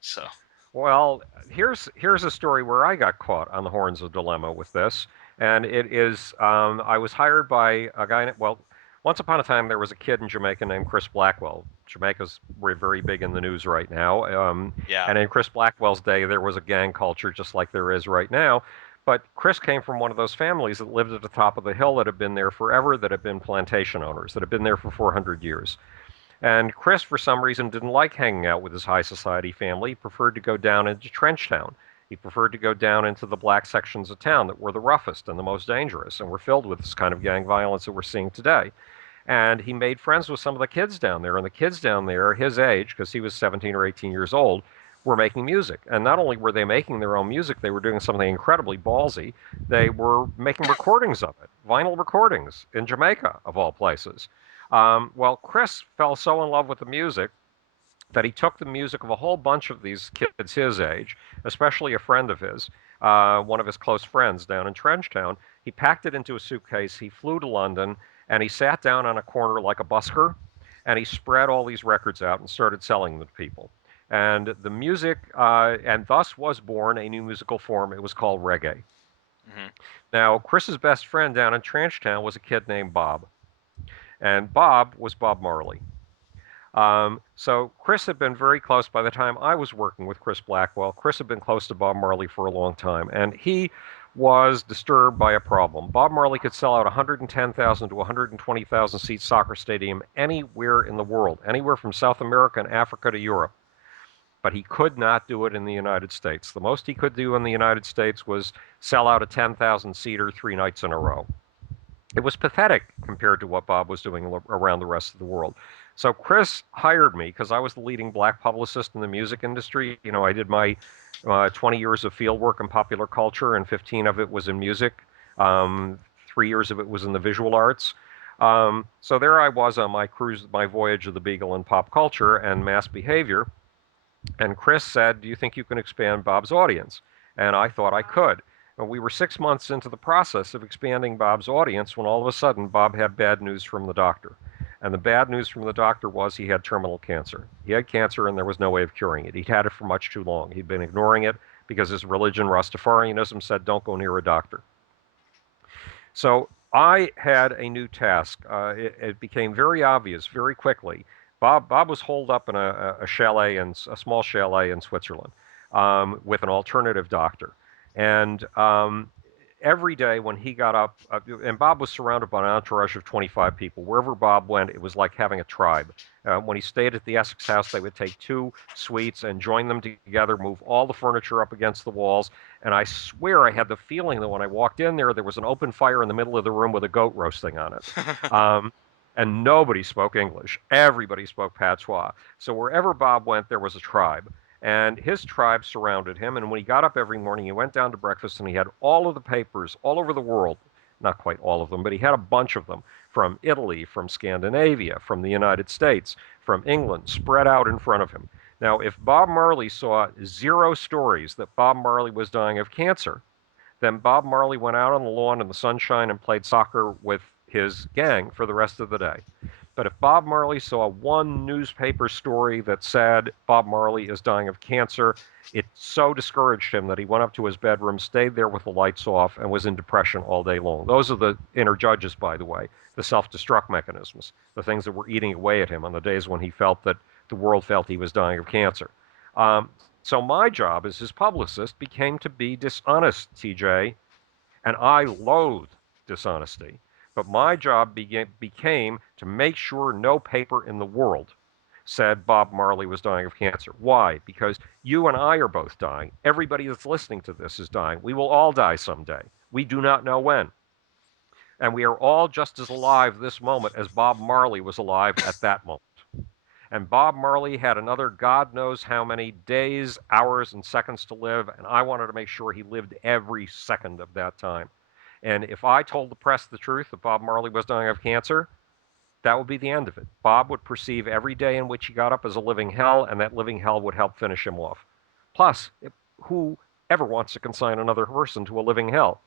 So Well, here's a story where I got caught on the horns of dilemma with this, and it is I was hired by a guy. Well, once upon a time there was a kid in Jamaica named Chris Blackwell. Jamaica's very big in the news right now, yeah, and in Chris Blackwell's day there was a gang culture just like there is right now. But Chris came from one of those families that lived at the top of the hill that had been there forever, that had been plantation owners, that had been there for 400 years. And Chris, for some reason, didn't like hanging out with his high society family. He preferred to go down into Trenchtown. He preferred to go down into the black sections of town that were the roughest and the most dangerous and were filled with this kind of gang violence that we're seeing today. And he made friends with some of the kids down there. And the kids down there, his age, because he was 17 or 18 years old, were making music. And not only were they making their own music, they were doing something incredibly ballsy. They were making recordings of it, vinyl recordings in Jamaica, of all places. Well, Chris fell so in love with the music that he took the music of a whole bunch of these kids his age, especially a friend of his, one of his close friends down in Trenchtown. He packed it into a suitcase. He flew to London, and he sat down on a corner like a busker, and he spread all these records out and started selling them to people. And the music, and thus was born a new musical form. It was called reggae. hmm Now, Chris's best friend down in Trenchtown was a kid named Bob, and Bob was Bob Marley. So Chris had been very close by the time I was working with Chris Blackwell. Chris had been close to Bob Marley for a long time, and he was disturbed by a problem. Bob Marley could sell out 110,000 to 120,000 seat soccer stadium anywhere in the world, anywhere from South America and Africa to Europe. But he could not do it in the United States. The most he could do in the United States was sell out a 10,000 seater 3 nights in a row. It was pathetic compared to what Bob was doing around the rest of the world. So Chris hired me because I was the leading black publicist in the music industry. I did my 20 years of field work in popular culture, and 15 of it was in music. 3 years of it was in the visual arts. So there I was on my cruise, my voyage of the Beagle and pop culture and mass behavior. And Chris said, "Do you think you can expand Bob's audience?" And I thought I could. And we were 6 months into the process of expanding Bob's audience when all of a sudden Bob had bad news from the doctor. And the bad news from the doctor was he had terminal cancer. He had cancer and there was no way of curing it. He'd had it for much too long. He'd been ignoring it because his religion, Rastafarianism, said don't go near a doctor. So I had a new task. It became very obvious very quickly. Bob was holed up in a chalet, in a small chalet in Switzerland, with an alternative doctor. And every day when he got up, and Bob was surrounded by an entourage of 25 people. Wherever Bob went, it was like having a tribe. When he stayed at the Essex house, they would take 2 suites and join them together, move all the furniture up against the walls. And I swear I had the feeling that when I walked in there, there was an open fire in the middle of the room with a goat roasting on it. And nobody spoke English. Everybody spoke patois. So wherever Bob went, there was a tribe. And his tribe surrounded him. And when he got up every morning, he went down to breakfast and he had all of the papers all over the world. Not quite all of them, but he had a bunch of them from Italy, from Scandinavia, from the United States, from England, spread out in front of him. Now, if Bob Marley saw 0 stories that Bob Marley was dying of cancer, then Bob Marley went out on the lawn in the sunshine and played soccer with his gang for the rest of the day. But if Bob Marley saw one newspaper story that said Bob Marley is dying of cancer, it so discouraged him that he went up to his bedroom, stayed there with the lights off, and was in depression all day long. Those are the inner judges, by the way, the self-destruct mechanisms, the things that were eating away at him on the days when he felt that the world felt he was dying of cancer. So my job as his publicist became to be dishonest, TJ, and I loathe dishonesty. But my job became to make sure no paper in the world said Bob Marley was dying of cancer. Why? Because you and I are both dying. Everybody that's listening to this is dying. We will all die someday. We do not know when. And we are all just as alive this moment as Bob Marley was alive at that moment. And Bob Marley had another God knows how many days, hours, and seconds to live, and I wanted to make sure he lived every second of that time. And if I told the press the truth that Bob Marley was dying of cancer, that would be the end of it. Bob would perceive every day in which he got up as a living hell, and that living hell would help finish him off. Plus, who ever wants to consign another person to a living hell?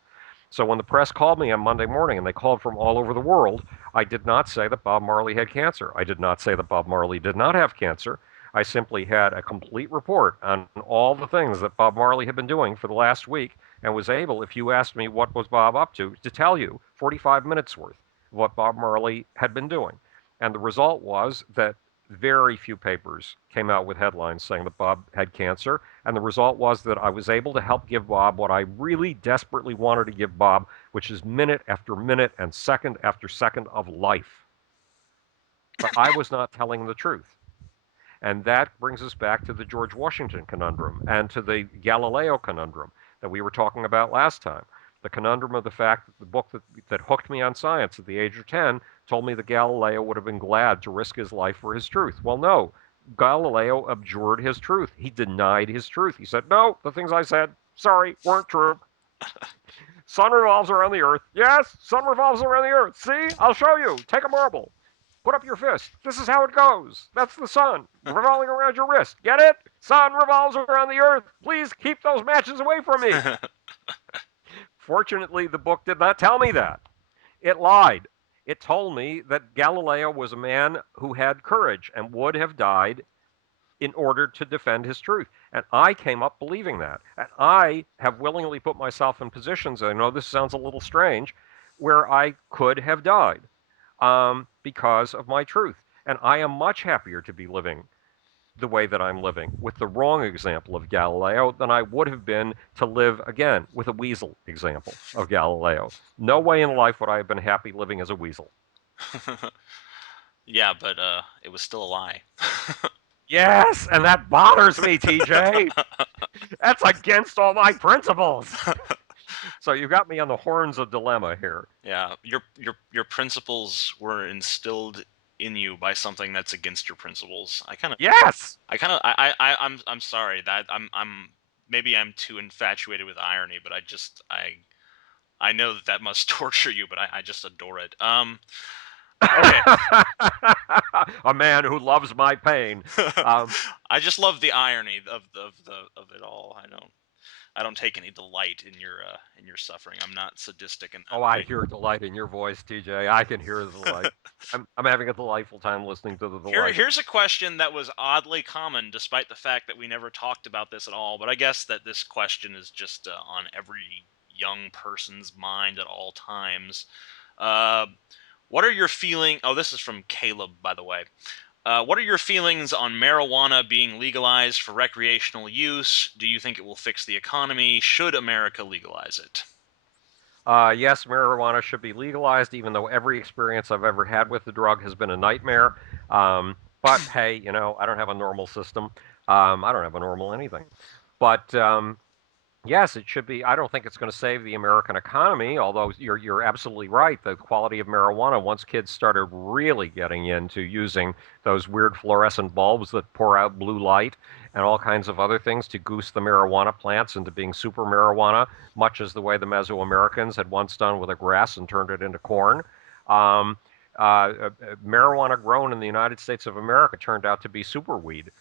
So when the press called me on Monday morning, and they called from all over the world, I did not say that Bob Marley had cancer. I did not say that Bob Marley did not have cancer. I simply had a complete report on all the things that Bob Marley had been doing for the last week and was able, if you asked me what was Bob up to tell you 45 minutes worth of what Bob Marley had been doing. And the result was that very few papers came out with headlines saying that Bob had cancer. And the result was that I was able to help give Bob what I really desperately wanted to give Bob, which is minute after minute and second after second of life. But I was not telling the truth. And that brings us back to the George Washington conundrum and to the Galileo conundrum that we were talking about last time. The conundrum of the fact that the book that hooked me on science at the age of 10 told me that Galileo would have been glad to risk his life for his truth. Well, no. Galileo abjured his truth. He denied his truth. He said, no, the things I said, sorry, weren't true. Sun revolves around the earth. Yes, sun revolves around the earth. See, I'll show you. Take a marble. Put up your fist. This is how it goes. That's the sun revolving around your wrist. Get it? Sun revolves around the earth. Please keep those matches away from me. Fortunately, the book did not tell me that. It lied. It told me that Galileo was a man who had courage and would have died in order to defend his truth. And I came up believing that. And I have willingly put myself in positions, I know this sounds a little strange, where I could have died because of my truth. And I am much happier to be living the way that I'm living with the wrong example of Galileo than I would have been to live again with a weasel example of Galileo. No way in life would I have been happy living as a weasel. Yeah, but it was still a lie. Yes, and that bothers me, TJ. That's against all my principles. So you got me on the horns of dilemma here. Yeah, your principles were instilled in you by something that's against your principles. Yes. I'm sorry that I'm maybe I'm too infatuated with irony, but I know that that must torture you, but I just adore it. Okay. A man who loves my pain. I just love the irony of it all. I don't take any delight in your suffering. I'm not sadistic in that Oh, I way. hear delight in your voice, TJ. I can hear the delight. I'm having a delightful time listening to the delight. Here's a question that was oddly common, despite the fact that we never talked about this at all. But I guess that this question is just on every young person's mind at all times. Uh, what are your feeling? Oh, this is from Caleb, by the way. What are your feelings on marijuana being legalized for recreational use? Do you think it will fix the economy? Should America legalize it? Yes, marijuana should be legalized, even though every experience I've ever had with the drug has been a nightmare. But hey, I don't have a normal system. I don't have a normal anything. But yes, it should be. I don't think it's going to save the American economy, although you're absolutely right. The quality of marijuana, once kids started really getting into using those weird fluorescent bulbs that pour out blue light and all kinds of other things to goose the marijuana plants into being super marijuana, much as the way the Mesoamericans had once done with the grass and turned it into corn. Um, Marijuana grown in the United States of America turned out to be super weed.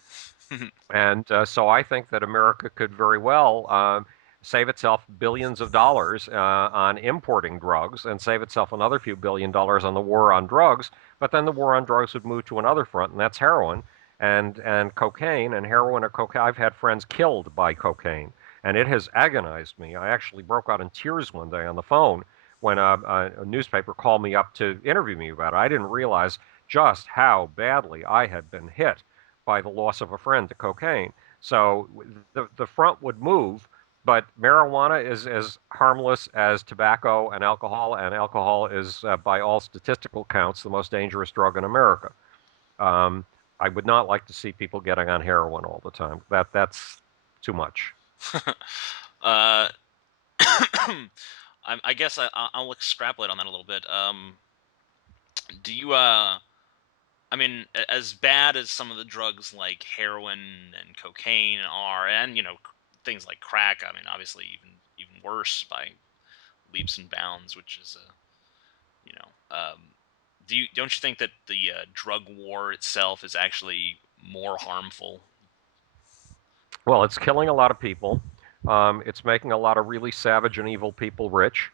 And so I think that America could very well save itself billions of dollars on importing drugs and save itself another few $1 billion on the war on drugs. But then the war on drugs would move to another front, and that's heroin and cocaine. And heroin or cocaine, I've had friends killed by cocaine, and it has agonized me. I actually broke out in tears one day on the phone when a newspaper called me up to interview me about it. I didn't realize just how badly I had been hit by the loss of a friend to cocaine. So the front would move, but marijuana is as harmless as tobacco and alcohol is, by all statistical counts, the most dangerous drug in America. Um, I would not like to see people getting on heroin all the time. That's too much. uh, I guess I'll extrapolate on that a little bit. Do you I mean, as bad as some of the drugs like heroin and cocaine are, and things like crack. I mean, obviously even worse by leaps and bounds, which is you know, don't you think that the drug war itself is actually more harmful? Well, it's killing a lot of people. It's making a lot of really savage and evil people rich,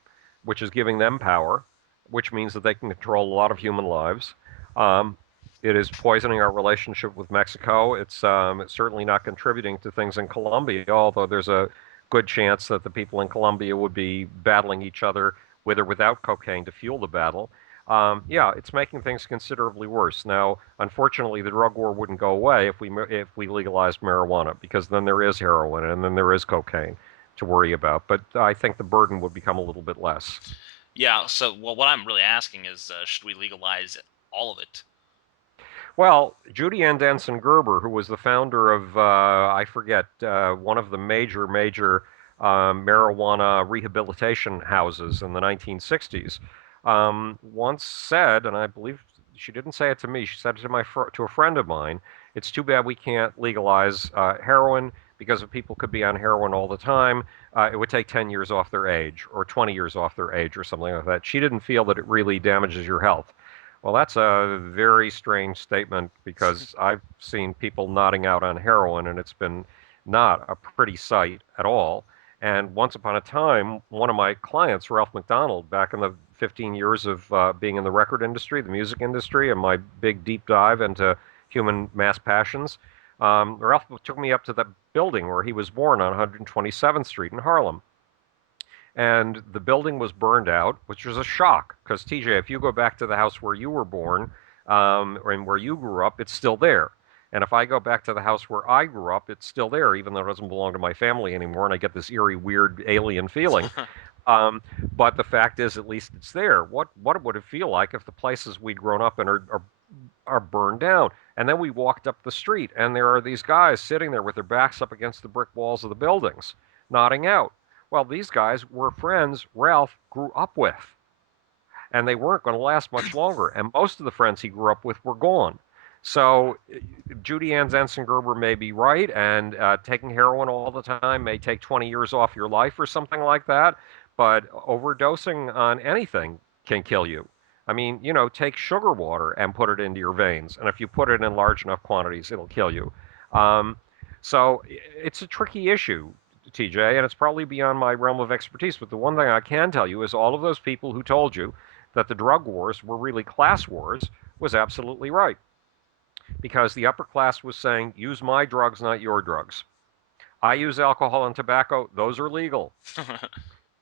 which is giving them power, which means that they can control a lot of human lives. Um, it is poisoning our relationship with Mexico. It's certainly not contributing to things in Colombia, although there's a good chance that the people in Colombia would be battling each other with or without cocaine to fuel the battle. Yeah, it's making things considerably worse. Now, unfortunately, the drug war wouldn't go away if we legalized marijuana, because then there is heroin and then there is cocaine to worry about. But I think the burden would become a little bit less. Yeah. So, well, what I'm really asking is, should we legalize all of it? Well, Judy Ann Denson Gerber, who was the founder of, I forget, one of the major marijuana rehabilitation houses in the 1960s, once said, and I believe she didn't say it to me, she said it to a friend of mine, it's too bad we can't legalize heroin because if people could be on heroin all the time, it would take 10 years off their age or 20 years off their age or something like that. She didn't feel that it really damages your health. Well, that's a very strange statement because I've seen people nodding out on heroin, and it's been not a pretty sight at all. And once upon a time, one of my clients, Ralph McDonald, back in the 15 years of being in the record industry, the music industry, and my big deep dive into human mass passions, Ralph took me up to the building where he was born on 127th Street in Harlem. And the building was burned out, which was a shock because TJ, if you go back to the house where you were born and where you grew up, it's still there. And if I go back to the house where I grew up, it's still there, even though it doesn't belong to my family anymore, and I get this eerie, weird alien feeling. Um, but the fact is, at least it's there. What would it feel like if the places we'd grown up in are burned down? And then we walked up the street, and there are these guys sitting there with their backs up against the brick walls of the buildings, nodding out. Well, these guys were friends Ralph grew up with, and they weren't going to last much longer. And most of the friends he grew up with were gone. So Judy Ann Zensengerber may be right, and taking heroin all the time may take 20 years off your life or something like that. But overdosing on anything can kill you. I mean, take sugar water and put it into your veins, and if you put it in large enough quantities, it'll kill you. Um, so it's a tricky issue, TJ, and it's probably beyond my realm of expertise. But the one thing I can tell you is all of those people who told you that the drug wars were really class wars was absolutely right. Because the upper class was saying, use my drugs, not your drugs. I use alcohol and tobacco, those are legal.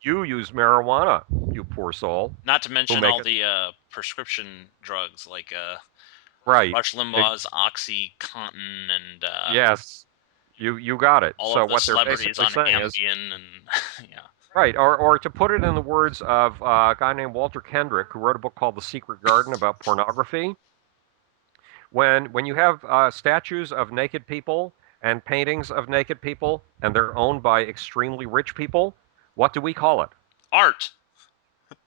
You use marijuana, you poor soul, Not to who mention make all it the prescription drugs like right. Rush Limbaugh's OxyContin and Yes, you got it. all So of the what they're celebrities basically on saying is, Ambien and yeah. right, or to put it in the words of a guy named Walter Kendrick, who wrote a book called The Secret Garden about pornography, when you have statues of naked people and paintings of naked people, and they're owned by extremely rich people, what do we call it? Art,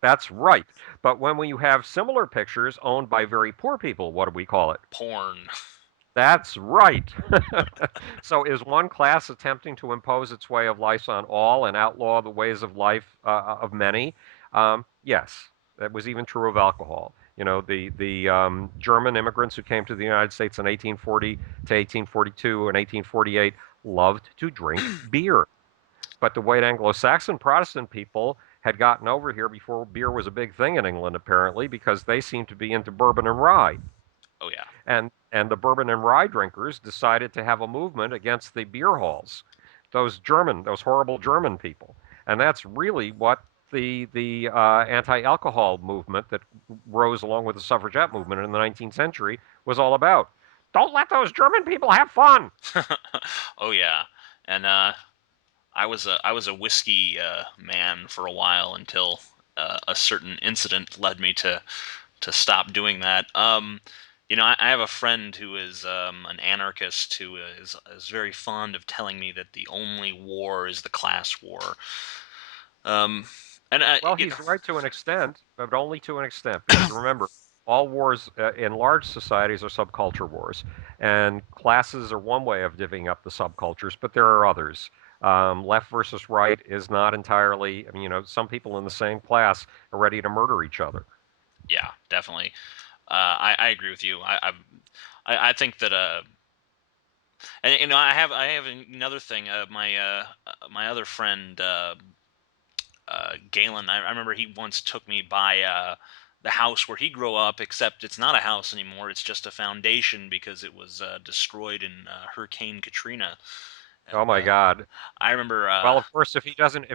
That's right. But when you have similar pictures owned by very poor people, what do we call it? porn. That's right. So is one class attempting to impose its way of life on all and outlaw the ways of life of many? Yes, that was even true of alcohol. The German immigrants who came to the United States in 1840 to 1842 and 1848 loved to drink beer. But the white Anglo-Saxon Protestant people had gotten over here before beer was a big thing in England, apparently, because they seemed to be into bourbon and rye. Oh yeah. And the bourbon and rye drinkers decided to have a movement against the beer halls, those horrible German people, and that's really what the anti-alcohol movement that rose along with the suffragette movement in the 19th century was all about. Don't let those German people have fun. Oh yeah. And I was a whiskey man for a while until a certain incident led me to stop doing that. I have a friend who is an anarchist who is very fond of telling me that the only war is the class war. Um, and Well, he's right to an extent, but only to an extent, because remember, all wars in large societies are subculture wars, and classes are one way of divvying up the subcultures, but there are others. Left versus right is not entirely. I mean, some people in the same class are ready to murder each other. yeah, definitely. I agree with you. I think that and I have another thing. My other friend Galen, I remember he once took me by the house where he grew up, except it's not a house anymore. It's just a foundation because it was destroyed in Hurricane Katrina. Oh And my God. I remember, Well, of course, if he doesn't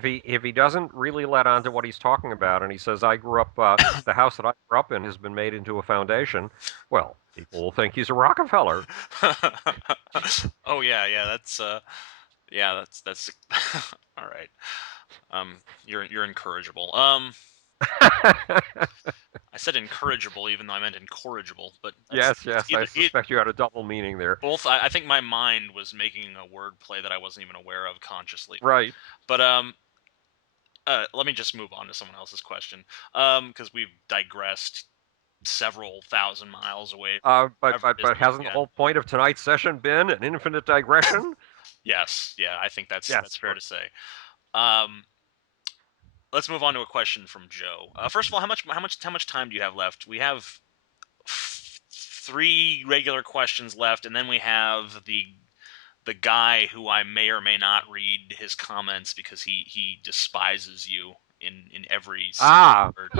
really let on to what he's talking about, and he says, "I grew up, the house that I grew up in has been made into a foundation," well, people will think he's a Rockefeller. oh yeah, that's all right. You're incorrigible. I said incorrigible even though I meant incorrigible, but that's Yes, it's yes, I either it suspect you had a double meaning there. both. I think my mind was making a word play that I wasn't even aware of consciously. Right. But let me just move on to someone else's question, because we've digressed several thousand miles away from But whatever but it is but that we hasn't the began. whole point of tonight's session been an infinite digression? Yes, yeah, I think that's Yes. fair to say. Um, let's move on to a question from Joe. First of all, how much time do you have left? We have three regular questions left, and then we have the guy who I may or may not read his comments because he despises you in every single Ah. word.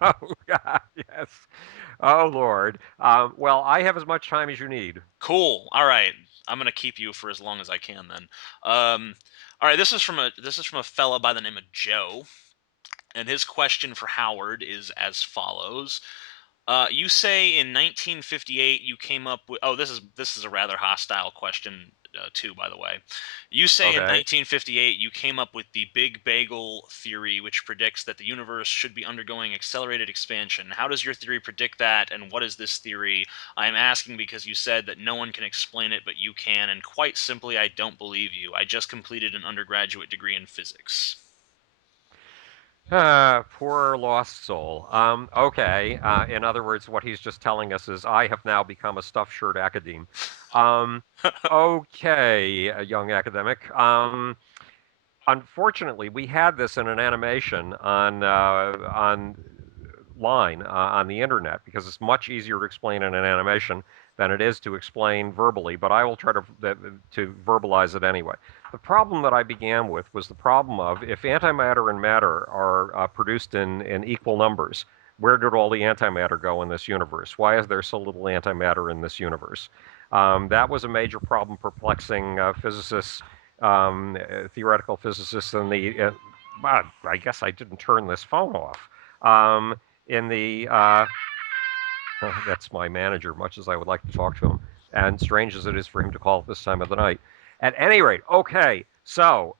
Oh, God, yes. Oh Lord. Well, I have as much time as you need. Cool. All right. I'm gonna keep you for as long as I can then. All right. This is from a fella by the name of Joe, and his question for Howard is as follows. You say in 1958 you came up with. Oh, this is a rather hostile question too, by the way. You say in Okay. 1958 you came up with the Big Bagel Theory, which predicts that the universe should be undergoing accelerated expansion. How does your theory predict that, and what is this theory? I am asking because you said that no one can explain it, but you can, and quite simply, I don't believe you. I just completed an undergraduate degree in physics. Poor lost soul. Okay. In other words, what he's just telling us is I have now become a stuffed shirt academe. Um, okay, a young academic. Unfortunately, we had this in an animation on line on the internet because it's much easier to explain in an animation than it is to explain verbally. But I will try to verbalize it anyway. The problem that I began with was the problem of if antimatter and matter are produced in equal numbers, where did all the antimatter go in this universe? Why is there so little antimatter in this universe? That was a major problem perplexing physicists, theoretical physicists, and I guess I didn't turn this phone off. Um, in the That's my manager, much as I would like to talk to him, and strange as it is for him to call at this time of the night. At any rate, okay, so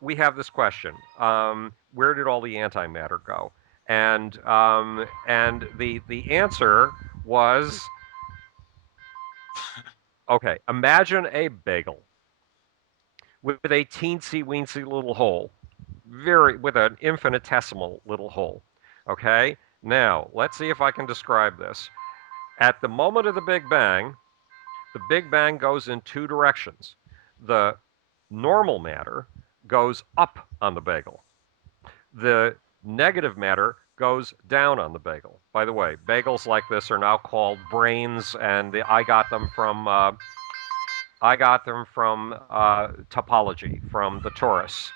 we have this question: where did all the antimatter go? And the answer was okay. Imagine a bagel with a teensy weensy little hole, with an infinitesimal little hole. Okay. Now let's see if I can describe this. At the moment of the Big Bang goes in two directions. The normal matter goes up on the bagel. The negative matter goes down on the bagel. By the way, bagels like this are now called brains, and I got them from topology, from the torus.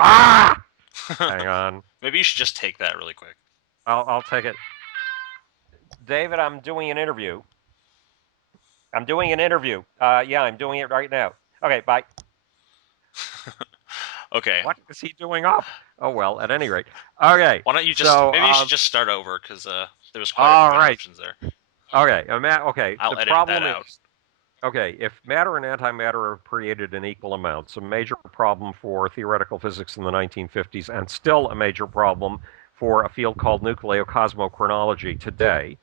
Ah! Hang on. Maybe you should just take that really quick. I'll take it. David, I'm doing an interview. Yeah, I'm doing it right now. Okay, bye. Okay. What is he doing up? Oh well, at any rate. Okay. Why don't you just So maybe you should just start over because there was quite all a few right. interruptions there. Okay. Okay. I'll The edit problem that out. is okay, if matter and antimatter are created in equal amounts, a major problem for theoretical physics in the 1950s, and still a major problem for a field called nucleocosmochronology today,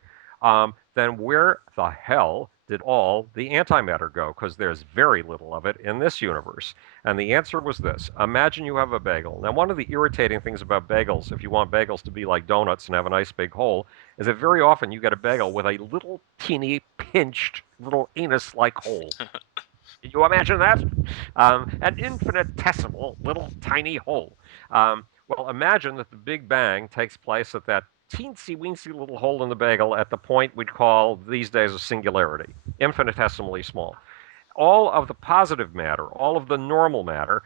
then where the hell did all the antimatter go? Because there's very little of it in this universe. And the answer was this. Imagine you have a bagel. Now, one of the irritating things about bagels, if you want bagels to be like donuts and have a nice big hole, is that very often you get a bagel with a little teeny pinched little anus-like hole. Can you imagine that? An infinitesimal little tiny hole. Well, imagine that the Big Bang takes place at that teensy weensy little hole in the bagel at the point we'd call these days a singularity, infinitesimally small. All of the positive matter, all of the normal matter,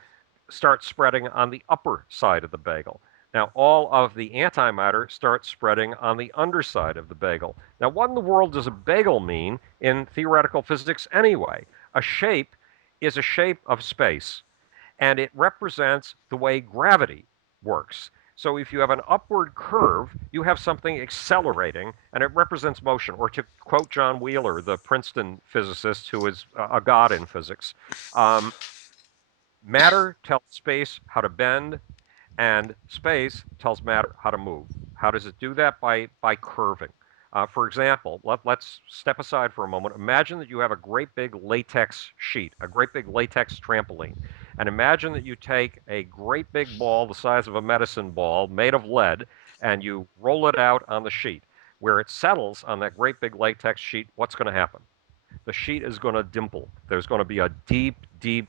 starts spreading on the upper side of the bagel. Now, all of the antimatter starts spreading on the underside of the bagel. Now, what in the world does a bagel mean in theoretical physics anyway? A shape is a shape of space, and it represents the way gravity works. So if you have an upward curve, you have something accelerating, and it represents motion. Or to quote John Wheeler, the Princeton physicist who is a god in physics, matter tells space how to bend, and space tells matter how to move. How does it do that? By curving. For example, let's step aside for a moment. Imagine that you have a great big latex sheet, a great big latex trampoline. And imagine that you take a great big ball the size of a medicine ball made of lead and you roll it out on the sheet. Where it settles on that great big latex sheet, what's going to happen? The sheet is going to dimple. There's going to be a deep, deep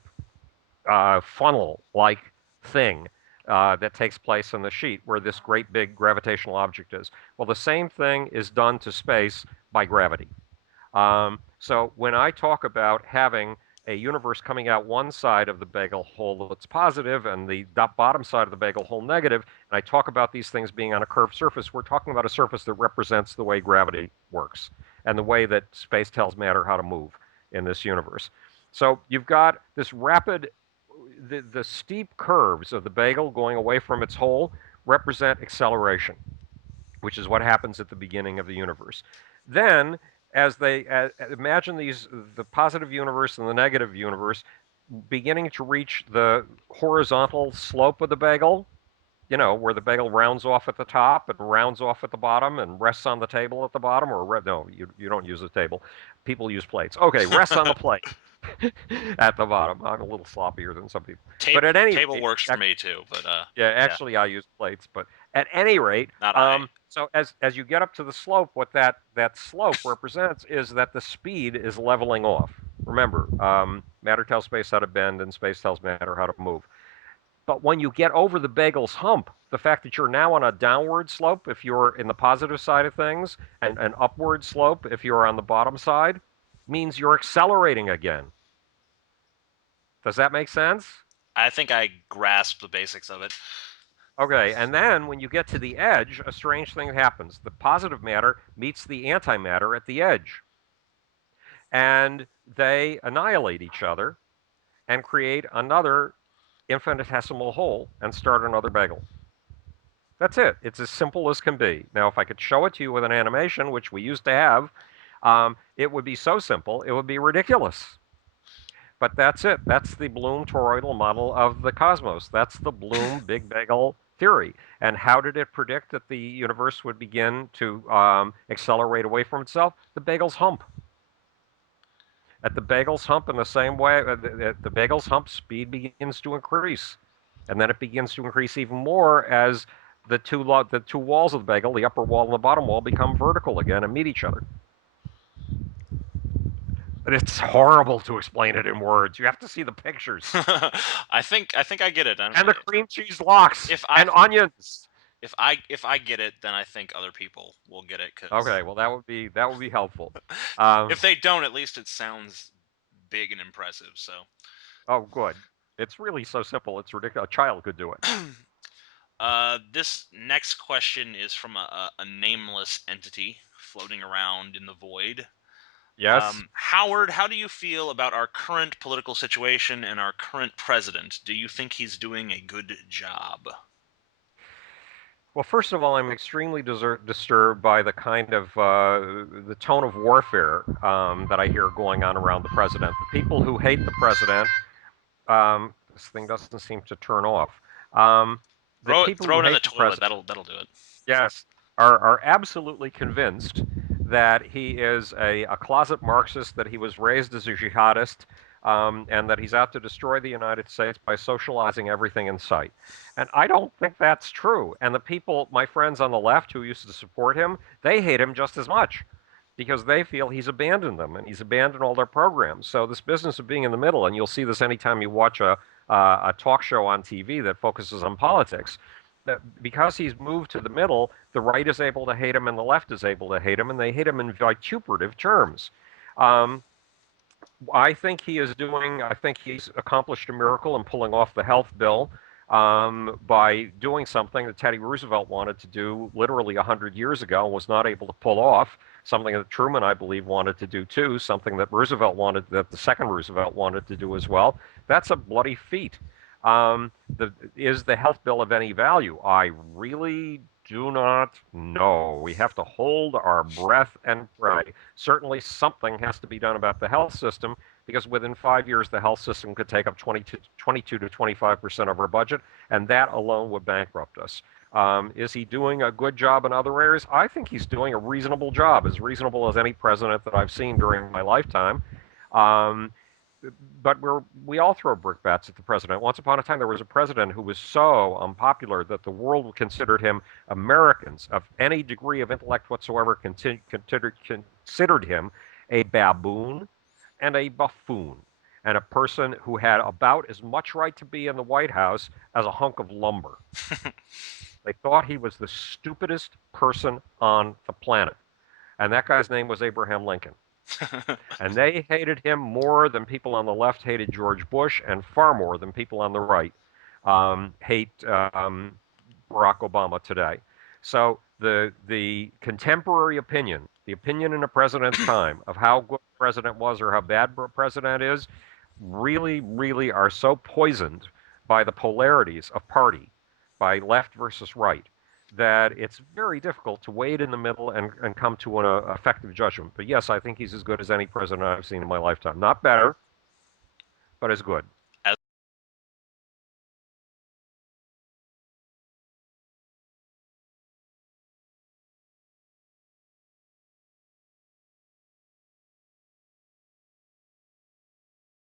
funnel-like thing that takes place in the sheet where this great big gravitational object is. Well, the same thing is done to space by gravity. So when I talk about having a universe coming out one side of the bagel hole that's positive and the bottom side of the bagel hole negative, and I talk about these things being on a curved surface, we're talking about a surface that represents the way gravity works and the way that space tells matter how to move in this universe. So you've got this the steep curves of the bagel going away from its hole represent acceleration, which is what happens at the beginning of the universe. Then, as they imagine the positive universe and the negative universe beginning to reach the horizontal slope of the bagel, where the bagel rounds off at the top and rounds off at the bottom and rests on the table at the bottom, no, you don't use a table. People use plates. Okay, rests on the plate. at the bottom. I'm a little sloppier than some people. But at any Table rate, works for me too, but yeah, actually I use plates. But at any rate, not I. so as you get up to the slope, what that slope represents is that the speed is leveling off. Remember, matter tells space how to bend, and space tells matter how to move. But when you get over the bagel's hump, the fact that you're now on a downward slope, if you're in the positive side of things, and an upward slope, if you're on the bottom side, means you're accelerating again. Does that make sense? I think I grasp the basics of it. Okay, and then when you get to the edge, a strange thing happens. The positive matter meets the antimatter at the edge, and they annihilate each other and create another infinitesimal hole and start another bagel. That's it. It's as simple as can be. Now, if I could show it to you with an animation, which we used to have, it would be so simple, it would be ridiculous. But that's it. That's the Bloom toroidal model of the cosmos. That's the Bloom Big Bagel Theory. And how did it predict that the universe would begin to accelerate away from itself? The bagel's hump. At the bagel's hump, in the same way, at the bagel's hump, speed begins to increase. And then it begins to increase even more as the two walls of the bagel, the upper wall and the bottom wall, become vertical again and meet each other. But it's horrible to explain it in words. You have to see the pictures. I think I get it. And the cream cheese locks and onions. If I get it, then I think other people will get it. Okay, well that would be helpful. If they don't, at least it sounds big and impressive. So. Oh, good. It's really so simple. It's ridiculous. A child could do it. This next question is from a nameless entity floating around in the void. Yes. Howard, how do you feel about our current political situation and our current president? Do you think he's doing a good job? Well, first of all, I'm extremely disturbed by the kind of the tone of warfare that I hear going on around the president. The people who hate the president, this thing doesn't seem to turn off. Throw it in the toilet. That'll do it. Yes, are absolutely convinced that he is a closet Marxist, that he was raised as a jihadist, and that he's out to destroy the United States by socializing everything in sight. And I don't think that's true. And the people, my friends on the left who used to support him, they hate him just as much because they feel he's abandoned them and he's abandoned all their programs. So this business of being in the middle, and you'll see this anytime you watch a talk show on TV that focuses on politics, that because he's moved to the middle, the right is able to hate him and the left is able to hate him, and they hate him in vituperative terms. I think he's accomplished a miracle in pulling off the health bill by doing something that Teddy Roosevelt wanted to do literally 100 years ago and was not able to pull off, something that Truman, I believe, wanted to do too, something that that the second Roosevelt wanted to do as well. That's a bloody feat. Is the health bill of any value? I really do not know. We have to hold our breath and pray. Certainly something has to be done about the health system because within 5 years the health system could take up 22 to 25% of our budget, and that alone would bankrupt us. Is he doing a good job in other areas? I think he's doing a reasonable job, as reasonable as any president that I've seen during my lifetime. But we all throw brickbats at the president. Once upon a time, there was a president who was so unpopular that the world considered him, Americans of any degree of intellect whatsoever, considered him a baboon and a buffoon, and a person who had about as much right to be in the White House as a hunk of lumber. They thought he was the stupidest person on the planet. And that guy's name was Abraham Lincoln. And they hated him more than people on the left hated George Bush, and far more than people on the right hate Barack Obama today. So the contemporary opinion, the opinion in a president's time of how good the president was or how bad the president is, really, really are so poisoned by the polarities of party, by left versus right, that it's very difficult to wade in the middle and come to an effective judgment. But yes, I think he's as good as any president I've seen in my lifetime. Not better, but as good.